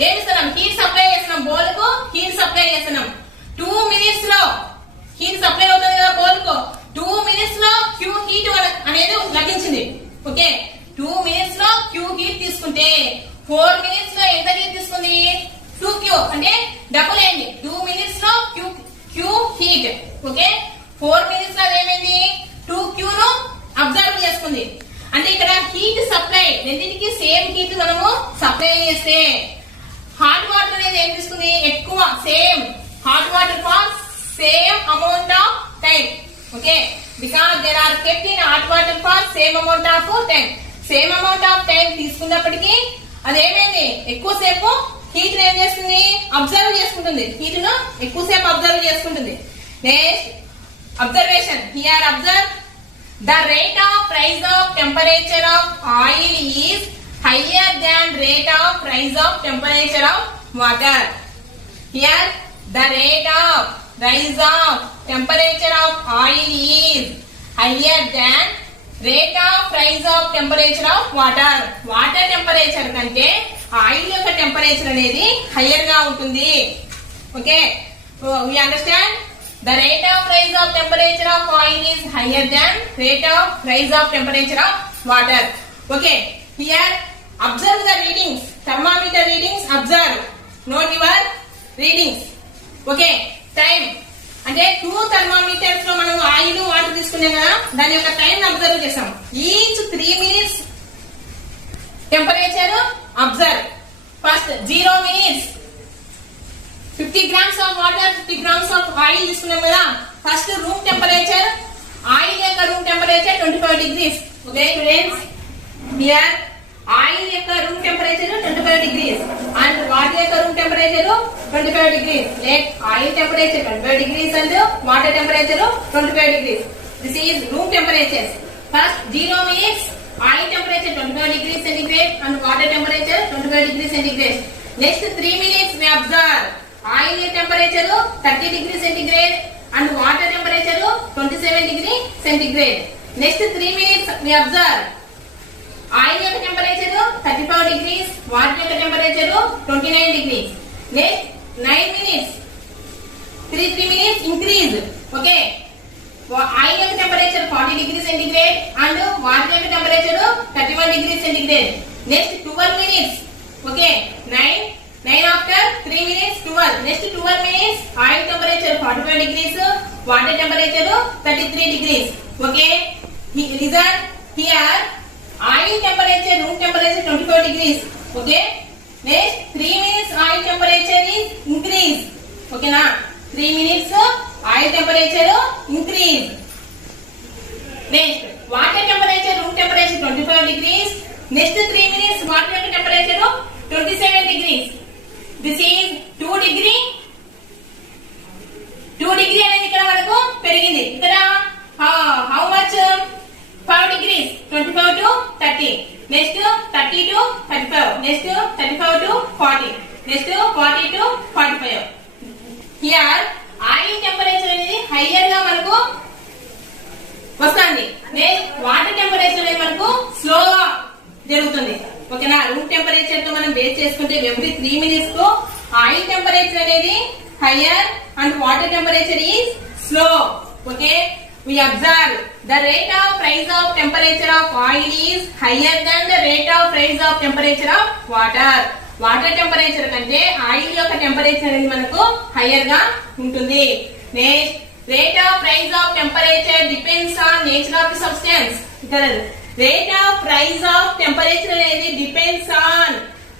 హీట్ సప్లై చేస్తున్నాం, బౌల్ కు హీట్ సప్లై చేస్తున్నాం. 2 minutes లో హీట్ సప్లై అవుతుంది కదా బౌల్ కు. 2 minutes లో క్యూ హీట్ అనేది లభించింది. ఓకే, 2 minutes లో క్యూ హీట్ తీసుకుంటే 4 minutes లో ఎంత హీట్ తీసుకుంది, 2Q అంటే డబుల్ అయింది. 2 minutes లో క్యూ హీట్. ఓకే, 4 minutes లో ఏమైంది, 2Q ను అబ్జర్వ్ చేసుకుంది. అంటే ఇక్కడ హీట్ సప్లై రెండింటికి సేమ్ హీట్ మనము సప్లై చేస్తే హాట్ వాటర్ అనేది ఏం తీసుకుంది, ఎక్కువ same hot water for same amount of time. Okay, because there are kept in hot water for same amount of time. Same amount of time తీసుకున్నప్పటికీ అదేమైంది, ఎక్కువసేపు హీట్ ఏం చేస్తుంది, అబ్జర్వ్ చేసుకుంటుంది. హీట్ ను ఎక్కువసేపు అబ్జర్వ్ చేసుకుంటుంది. Next observation. Here observe the rate of rise of temperature of oil is higher than rate of rise of temperature of water. Here the rate of rise of temperature of oil is higher than rate of rise of temperature of water. Water temperature కంటే ఆయిల్ యొక్క temperature అనేది higher గా ఉంటుంది. Okay, we understand the rate of rise of temperature of oil is higher than rate of rise of temperature of water. Okay, here observe the readings, thermometer readings. Observe, note your readings. Okay, time అంటే 2 thermometers లో మనం oil water తీసుకున్నాం కదా, దాని యొక్క time observe చేసాం. ఈచ్ 3 minutes temperature observe. First 0 minutes 50 grams of water, 50 grams of oil తీసుకున్నాం కదా. ఫస్ట్ రూమ్ టెంపరేచర్, ఆయిల్ యొక్క room temperature 25 degrees. Okay students, here oil యొక్క room temperature 25 degrees and water యొక్క room temperature 25 degrees. Like oil temperature 25 degrees and water temperature 25 degrees. This is room temperature. First 0 minutes oil temperature 25 degrees centigrade and water temperature 25 degrees centigrade. Next 3 minutes we observe oil temperature 30 degrees centigrade and water temperature 27 degrees centigrade. Next 3 minutes we observe oil యొక్క temperature 35 degrees, water యొక్క temperature 29 degrees. Next 9 minutes 3 minutes increase. Okay, oil యొక్క temperature 40 degrees centigrade and water యొక్క temperature 31 degrees centigrade. Next 12 minutes. Okay, 9 9 after 3 minutes 12. Next 12 minutes oil temperature 45 degrees, water temperature 33 degrees. Okay, listen here. Oil temperature, room temperature 24 degrees. Okay, next 3 minutes oil temperature is increase. Okay na, 3 minutes oil temperature increase. Next water temperature, room temperature 25 degrees. Next 3 minutes water temperature 27 degrees. This is 2 degree. 2 degree అనేది ఇక్కడ మనకు పెరిగింది. ఇక్కడ how much 5 degrees 25 to 30. Next 30 to 35. Next 35 to 40. Next 40 to 45. Here oil temperature అనేది higher గా మనకు వస్తుంది. Water temperature అనేది మనకు స్లోగా జరుగుతుంది. ఓకేనా, రూమ్ టెంపరేచర్ తో మనం బేస్ చేసుకుంటే ఎవ్రీ 3 minutes కు ఆయిల్ టెంపరేచర్ అనేది hire and water temperature is slow. Okay, we observe the rate of rise of temperature of oil is higher than the rate of rise of temperature of water. Water temperature కంటే ఆయిల్ యొక్క temperature అనేది మనకు హైయర్ గా ఉంటుంది. Next rate of rise of temperature depends on nature of the substance. Rate of rise of temperature అనేది depends on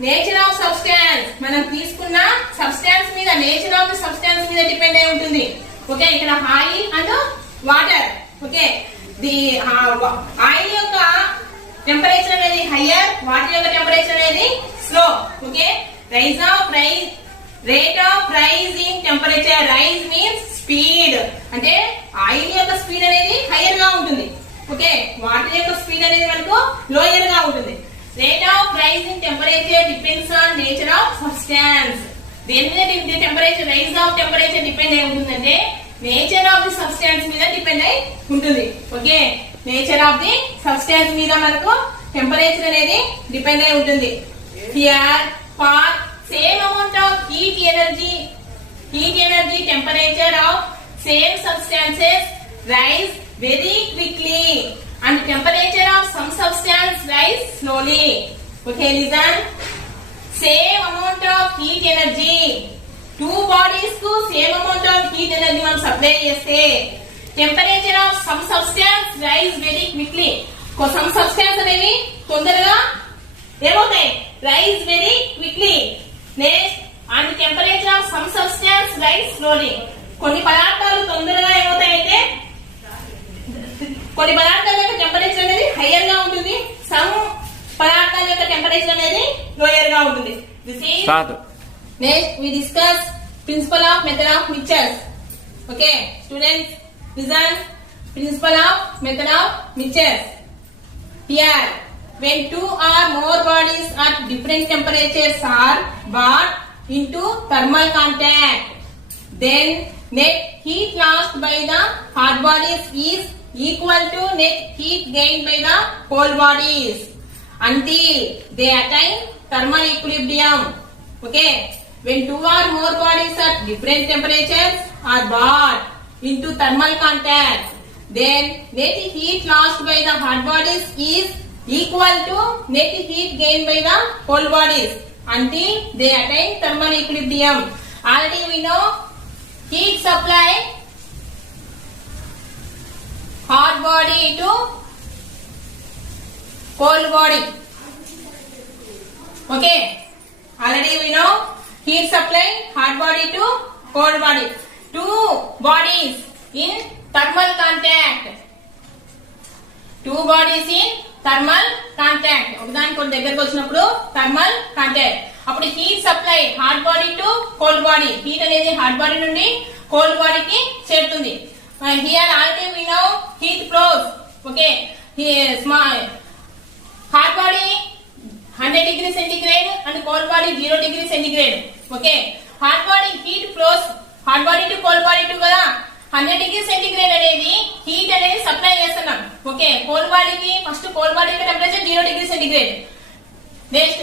nature of substance. మనం తీసుకున్న substance మీద, నేచర్ ఆఫ్ ది సబ్స్టాన్స్ మీద డిపెండ్ అయి ఉంటుంది. ఓకే, ఇక్కడ oil and water. Okay, the oil యొక్క temperature అనేది హైయర్, వాటర్ యొక్క టెంపరేచర్ అనేది slow. Okay, rise of rate of rise in temperature. Rise means speed, అంటే ఆయిల్ యొక్క స్పీడ్ అనేది హైయర్ గా ఉంటుంది. ఓకే, వాటర్ యొక్క స్పీడ్ అనేది మనకు లోయర్ గా ఉంటుంది. Rate of rise in temperature depends on nature of substance. దేని మీద temperature, rise of temperature depend అయి ఉంటుందంటే నేచర్ ఆఫ్ ది సబ్స్టాన్స్ మీద డిపెండ్ అయి ఉంటుంది. Okay, nature of the substance మీద మనకు టెంపరేచర్ అనేది డిపెండ్ అయి ఉంటుంది. Here for same amount of heat energy temperature of same substances rise very quickly and temperature of some substance rise slowly. Okay, listen. Same amount of heat energy, two bodies ku same amount of heat energy మనం సప్లై చేస్తే temperature of some substance rise very quickly. some substance అనేవి తొందరగా ఏమవుతాయి, rise very quickly. Next, and temperature of some substance rise slowly. కొన్ని పదార్థాలు తొందరగా ఏమవుతాయంటే, కొన్ని పదార్థాల యొక్క టెంపరేచర్ అనేది హైయర్ గా ఉంటుంది, సమ్ పదార్థాల యొక్క టెంపరేచర్ అనేది లోయర్ గా ఉంటుంది. This is next we discuss principle of method of mixtures. Okay students, listen. Principle of method of mixtures. Here when two or more bodies at different temperatures are brought into thermal contact, then net heat lost by the hot bodies is equal to net heat gained by the cold bodies until they attain thermal equilibrium. Okay, when two or more bodies at different temperatures are brought into thermal contact, then net heat lost by the hot bodies is equal to net heat gained by the cold bodies until they attain thermal equilibrium. Already we know heat supply hot body to cold body. Okay, already we know heat supply hot body to cold body. Two bodies in thermal contact. Two bodies in thermal contact. ఒకదానికి ఒక దగ్గరకు వచ్చినప్పుడు thermal contact. అప్పుడు heat supply hot body to cold body. Heat అనేది hot body నుండి cold బాడీకి చేరుతుంది. Here already we know heat flows. Okay, hot body 100 degrees centigrade and cold body 0 degrees centigrade. Okay, hot body heat flows hot body to cold body to కదా. 100 degrees centigrade అనేది heat అనేది supply చేస్తున్నాం. Okay, cold బాడీకి first cold body యొక్క టెంపరేచర్ 0 degrees centigrade. Next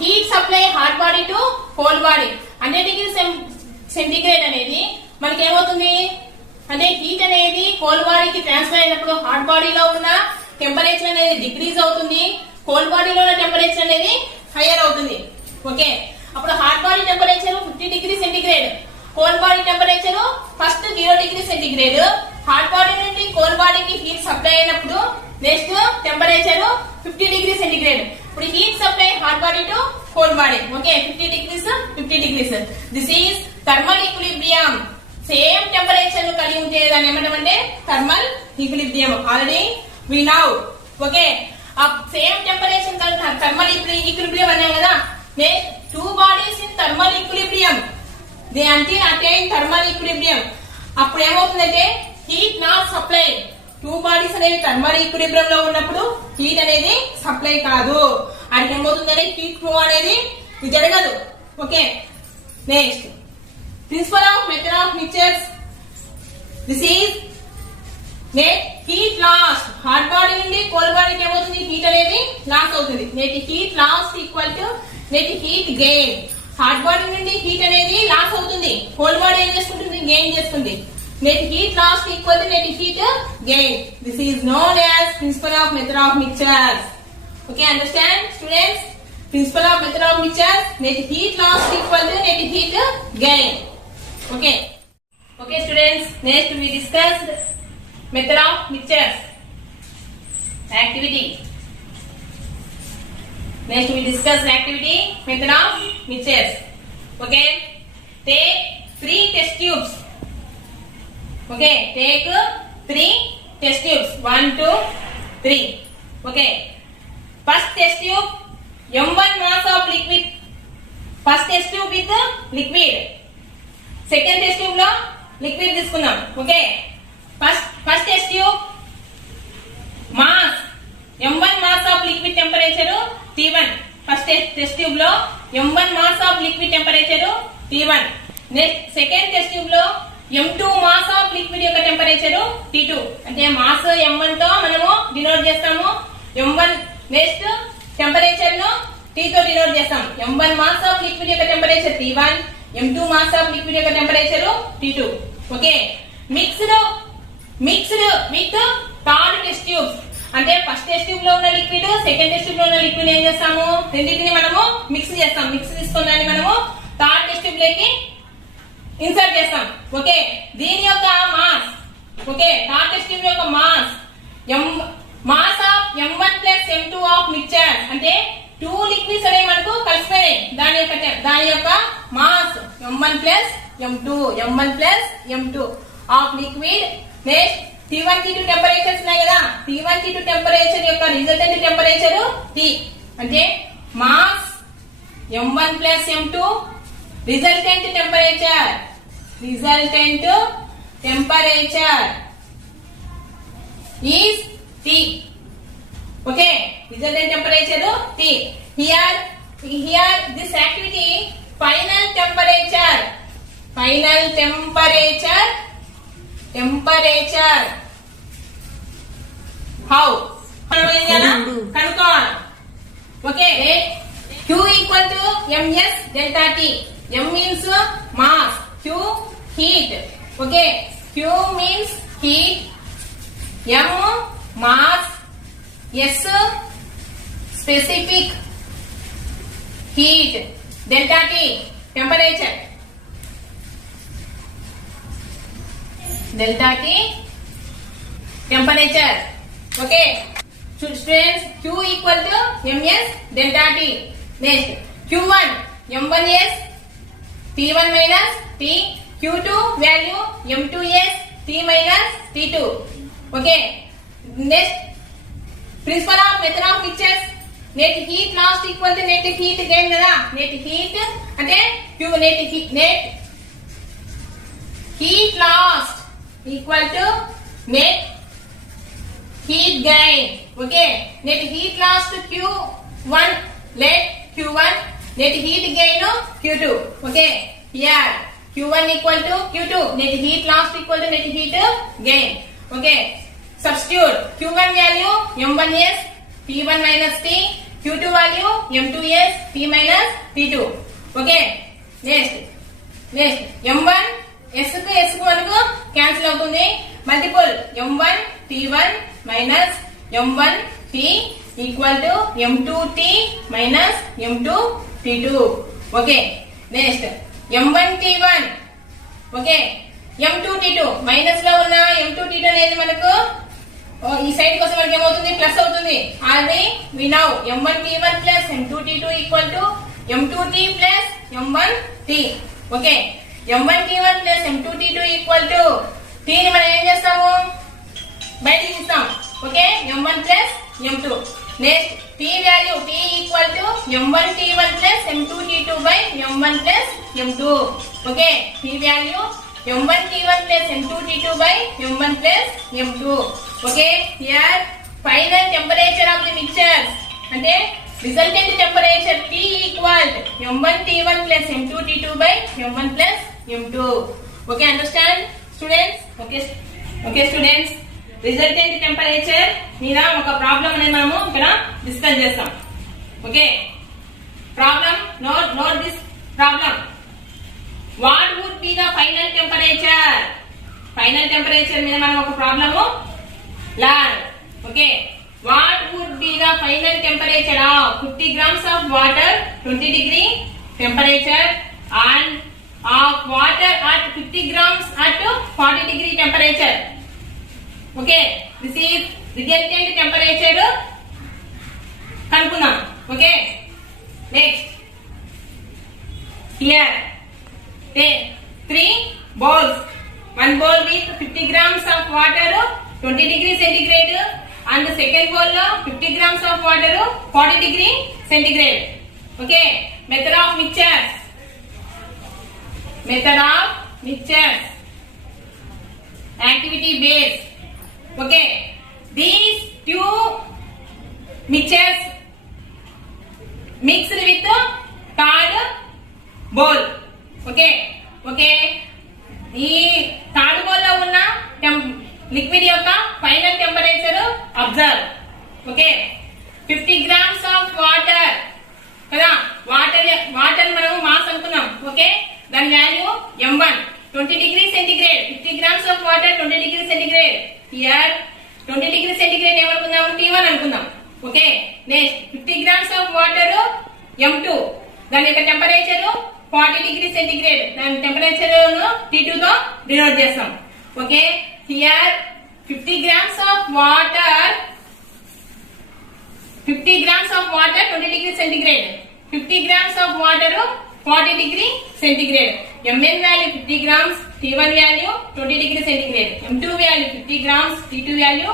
heat supply hot body to cold body 100 degrees centigrade అనేది మనకి ఏమవుతుంది అంటే హీట్ అనేది కోల్డ్ బాడీకి ట్రాన్స్ఫర్ అయినప్పుడు హాట్ బాడీలో ఉన్న టెంపరేచర్ అనేది డిక్రీజ్ అవుతుంది, కోల్డ్ బాడీలో ఉన్న టెంపరేచర్ అనేది హైయర్ అవుతుంది. ఓకే, అప్పుడు hot body temperature 50 degree centigrade, cold body temperature first 0 degree centigrade. Hot body నుండి కోల్డ్ బాడీకి హీట్ సప్లై అయినప్పుడు నెక్స్ట్ టెంపరేచర్ 50 డిగ్రీ సెంటీగ్రేడ్. ఇప్పుడు heat supply hot body to cold body. Okay, 50 degrees. This is thermal equilibrium. Same temperature ను కలిగి ఉంటే దాన్ని ఏమంటామంటే thermal equilibrium. Already we know. Okay, ఆ సేమ్ టెంపరేచర్ థర్మల్ ఈక్విలిబ్రియం అన్నాం కదా. Two bodies in thermal equilibrium, they అంటే attain thermal equilibrium. అప్పుడు ఏమవుతుందంటే heat not supply. Two bodies అనేవి థర్మల్ ఈక్విలిబ్రియం లో ఉన్నప్పుడు హీట్ అనేది సప్లై కాదు. అది ఏమవుతుందంటే హీట్ ఫ్లో అనేది జరగదు. Okay, next principle of method of mixtures. This is heat loss. Hot body నుండి కోల్డ్ బాడీకి ఏమవుతుంది, హీట్ అనేది లాస్ అవుతుంది. Net heat loss equal to net heat gain. Hot body నుండి హీట్ అనేది లాస్ అవుతుంది, కోల్డ్ బాడీ ఏం చేసుకుంటుంది, గెయిన్ చేస్తుంది. Net heat loss equal to net heat gain. This is known as principle of method of mixtures. Okay, understand students? Principle of method of mixtures, net heat loss equal to net heat gain. Okay. Okay, students. Next we discussed method of mixtures. Activity. Next we discuss activity method of mixtures. Okay. Take 3 test tubes. Okay. Take 3 test tubes. 1, 2, 3. Okay. First test tube, M1 mass of liquid. First test tube with liquid. Second test tube లో లిక్విడ్ తీసుకున్నాం. Okay, first test tube mass M1 mass of liquid temperature T1. First test tube లో M1 mass of liquid temperature T1. Next second test tube లో M2 mass of liquid యొక్క temperature T2. అంటే mass M1 తో మనము డినోట్ చేస్తాము. M1 next temperature ను T తో డినోట్ చేస్తాం. M1 మాస్ ఆఫ్ లిక్విడ్ యొక్క temperature T1, M2 mass of liquid యొక్క temperature T2. Okay, mixed with third test tube. అంటే ఫస్ట్ టెస్ట్ ట్యూబ్ లో ఉన్న లిక్విడ్, సెకండ్ టెస్ట్ ట్యూబ్ లో ఉన్న లిక్విడ్ ఏం చేస్తాము, రెండింటిని మనము మిక్స్ చేస్తాం. మిక్స్ తీసుకున్నాన్ని మనము థర్డ్ టెస్ట్ ట్యూబ్ లోకి ఇన్సర్ట్ చేస్తాం. ఓకే, దీని యొక్క mass, okay, third test tube యొక్క mass of M1 plus M2 of mixture. అంటే 2 లిక్విడ్స్ అనేవి మనకు కలిసిపోయాయి. దాని యొక్క mass M1 plus M2 of liquid. Next T1 T2 temperatures ఉన్నాయి కదా. T1 T2 టెంపరేచర్ యొక్క రిజల్టెంట్ టెంపరేచర్ T. అంటే mass M1 plus M2 resultant temperature is T. Okay, resultant temperature T. Here this activity final temperature how కనుక్కోవాలి. Okay, Q equal to ms delta T. M means mass, Q heat. Okay, Q means heat, M mass, S specific heat, delta T temperature. Okay, students, Q equal to ms delta T. Next Q1 M1s T1 minus T. Q2 value M2s T minus T2. Okay, next principle of method of mixtures. Net heat lost equal to net heat gain కదా. Net heat అంటే net heat lost equal to net heat gain. Okay, net heat lost Q1 let Q1, net heat gain Q2. Okay, here Q1 equal to Q2, net heat loss equal to net heat gain. Okay, substitute Q1 value M1s T1 minus T, Q2 value M2s T minus T2. Okay, next M1 S కు S కు మనకు క్యాన్సిల్ అవుతుంది. Multiple M1 T1 minus M1 T equal to M2 T minus M2 T2. Okay next M1T1 okay M2T2 minus లో ఉన్న M2T2 అనేది మనకు ఈ సైడ్ కోసం మనకి ఏమవుతుంది ప్లస్ అవుతుంది అది we know M1T1 plus M2T2 equal to M2T plus M1T okay M1T1 plus M2T2 equal to T ని మనం ఏం చేస్తాము బయటికి తీస్తాం okay M1 plus M2 next T value T equal to M1T1 plus M2T2 by M1 plus M2 okay T value M1T1 plus M2T2 by M1 plus M2 okay here final temperature of the mixture అంటే resultant temperature T equal M1T1 plus M2T2 by M1 plus M2 okay understand students okay students resultant temperature మీద ఒక ప్రాబ్లం అనేది మనము ఇక్కడ డిస్కస్ చేస్తాం okay problem note this problem. What would be the final temperature? Final temperature మీద మనం ఒక problem learn. Okay. What would be the final temperature of 50 grams of water 20 degree temperature and of water at 50 grams at 40 degree temperature? Okay. This is resultant temperature కనుక్కుందాం. Okay. Next. Here. Take 3 bowls. One bowl with 50 grams of water 20 degree centigrade and the second bowl 50 grams of water 40 degree centigrade. Okay. Method of mixtures. Method of mixtures. Activity based. Okay. These two mixtures mixed with third bowl. Okay okay ఈ third bowl లో ఉన్న లిక్విడ్ యొక్క final temperature observe okay 50 grams of water కదా వాటర్ మనం మాస్ అనుకున్నాం ఓకే దాని value M1 20 degree centigrade 50 grams of water 20 degree centigrade here 20 degree centigrade ఏమనుకుందాం T1 అనుకుందాం okay next 50 grams of water M2 దాని యొక్క టెంపరేచర్ 40 degree centigrade దాని టెంపరేచర్ T2 తో డినోట్ చేస్తాం okay here 50 grams of water 50 grams of water 20 degree centigrade 50 grams of water 40 degree centigrade Mn value 50 grams T1 value 20 degree centigrade M2 value 50 grams T2 value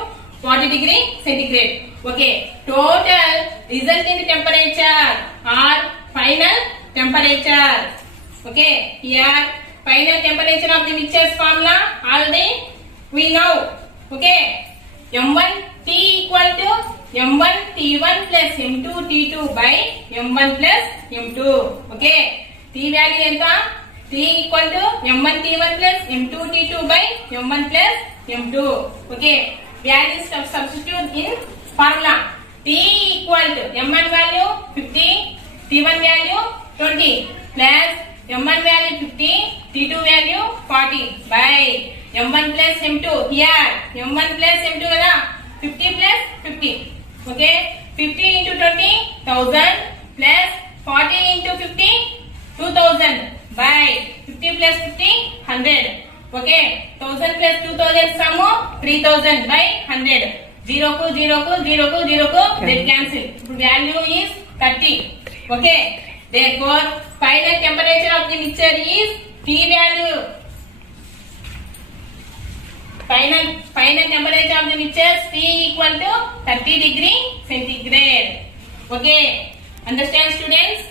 40 degree centigrade okay total resultant temperature or final temperature okay here final temperature of the mixtures formula already we know okay M1T equal to M1T1 plus M2T2 by M1 plus M2 okay T value enta T equal to M1T1 plus M2T2 by M1 plus M2 okay values of substitute in formula T equal to M1 value 50 T1 value 20 plus M1 value 50 T2 value 40 by M1 plus M2 here M1 plus M2 kada 50 plus 50 okay 50 into 20 1000 plus 40 into 50 2000 by 50 plus 50 100 okay 1000 plus 2000 sum 3000 by 100 0 ku 0 ku 0 ku 0 ku that cancel value is 30 okay therefore final temperature of the mixture is T value final temperature of the mixture T equal to 30 degree centigrade okay understand students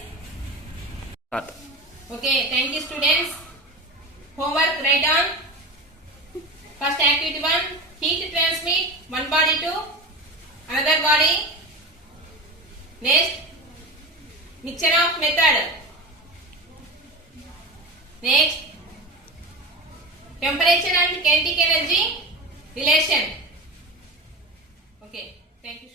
okay thank you students homework write down first activity 1 heat transmit one body to another body next mixture of method next temperature and kinetic energy relation okay thank you.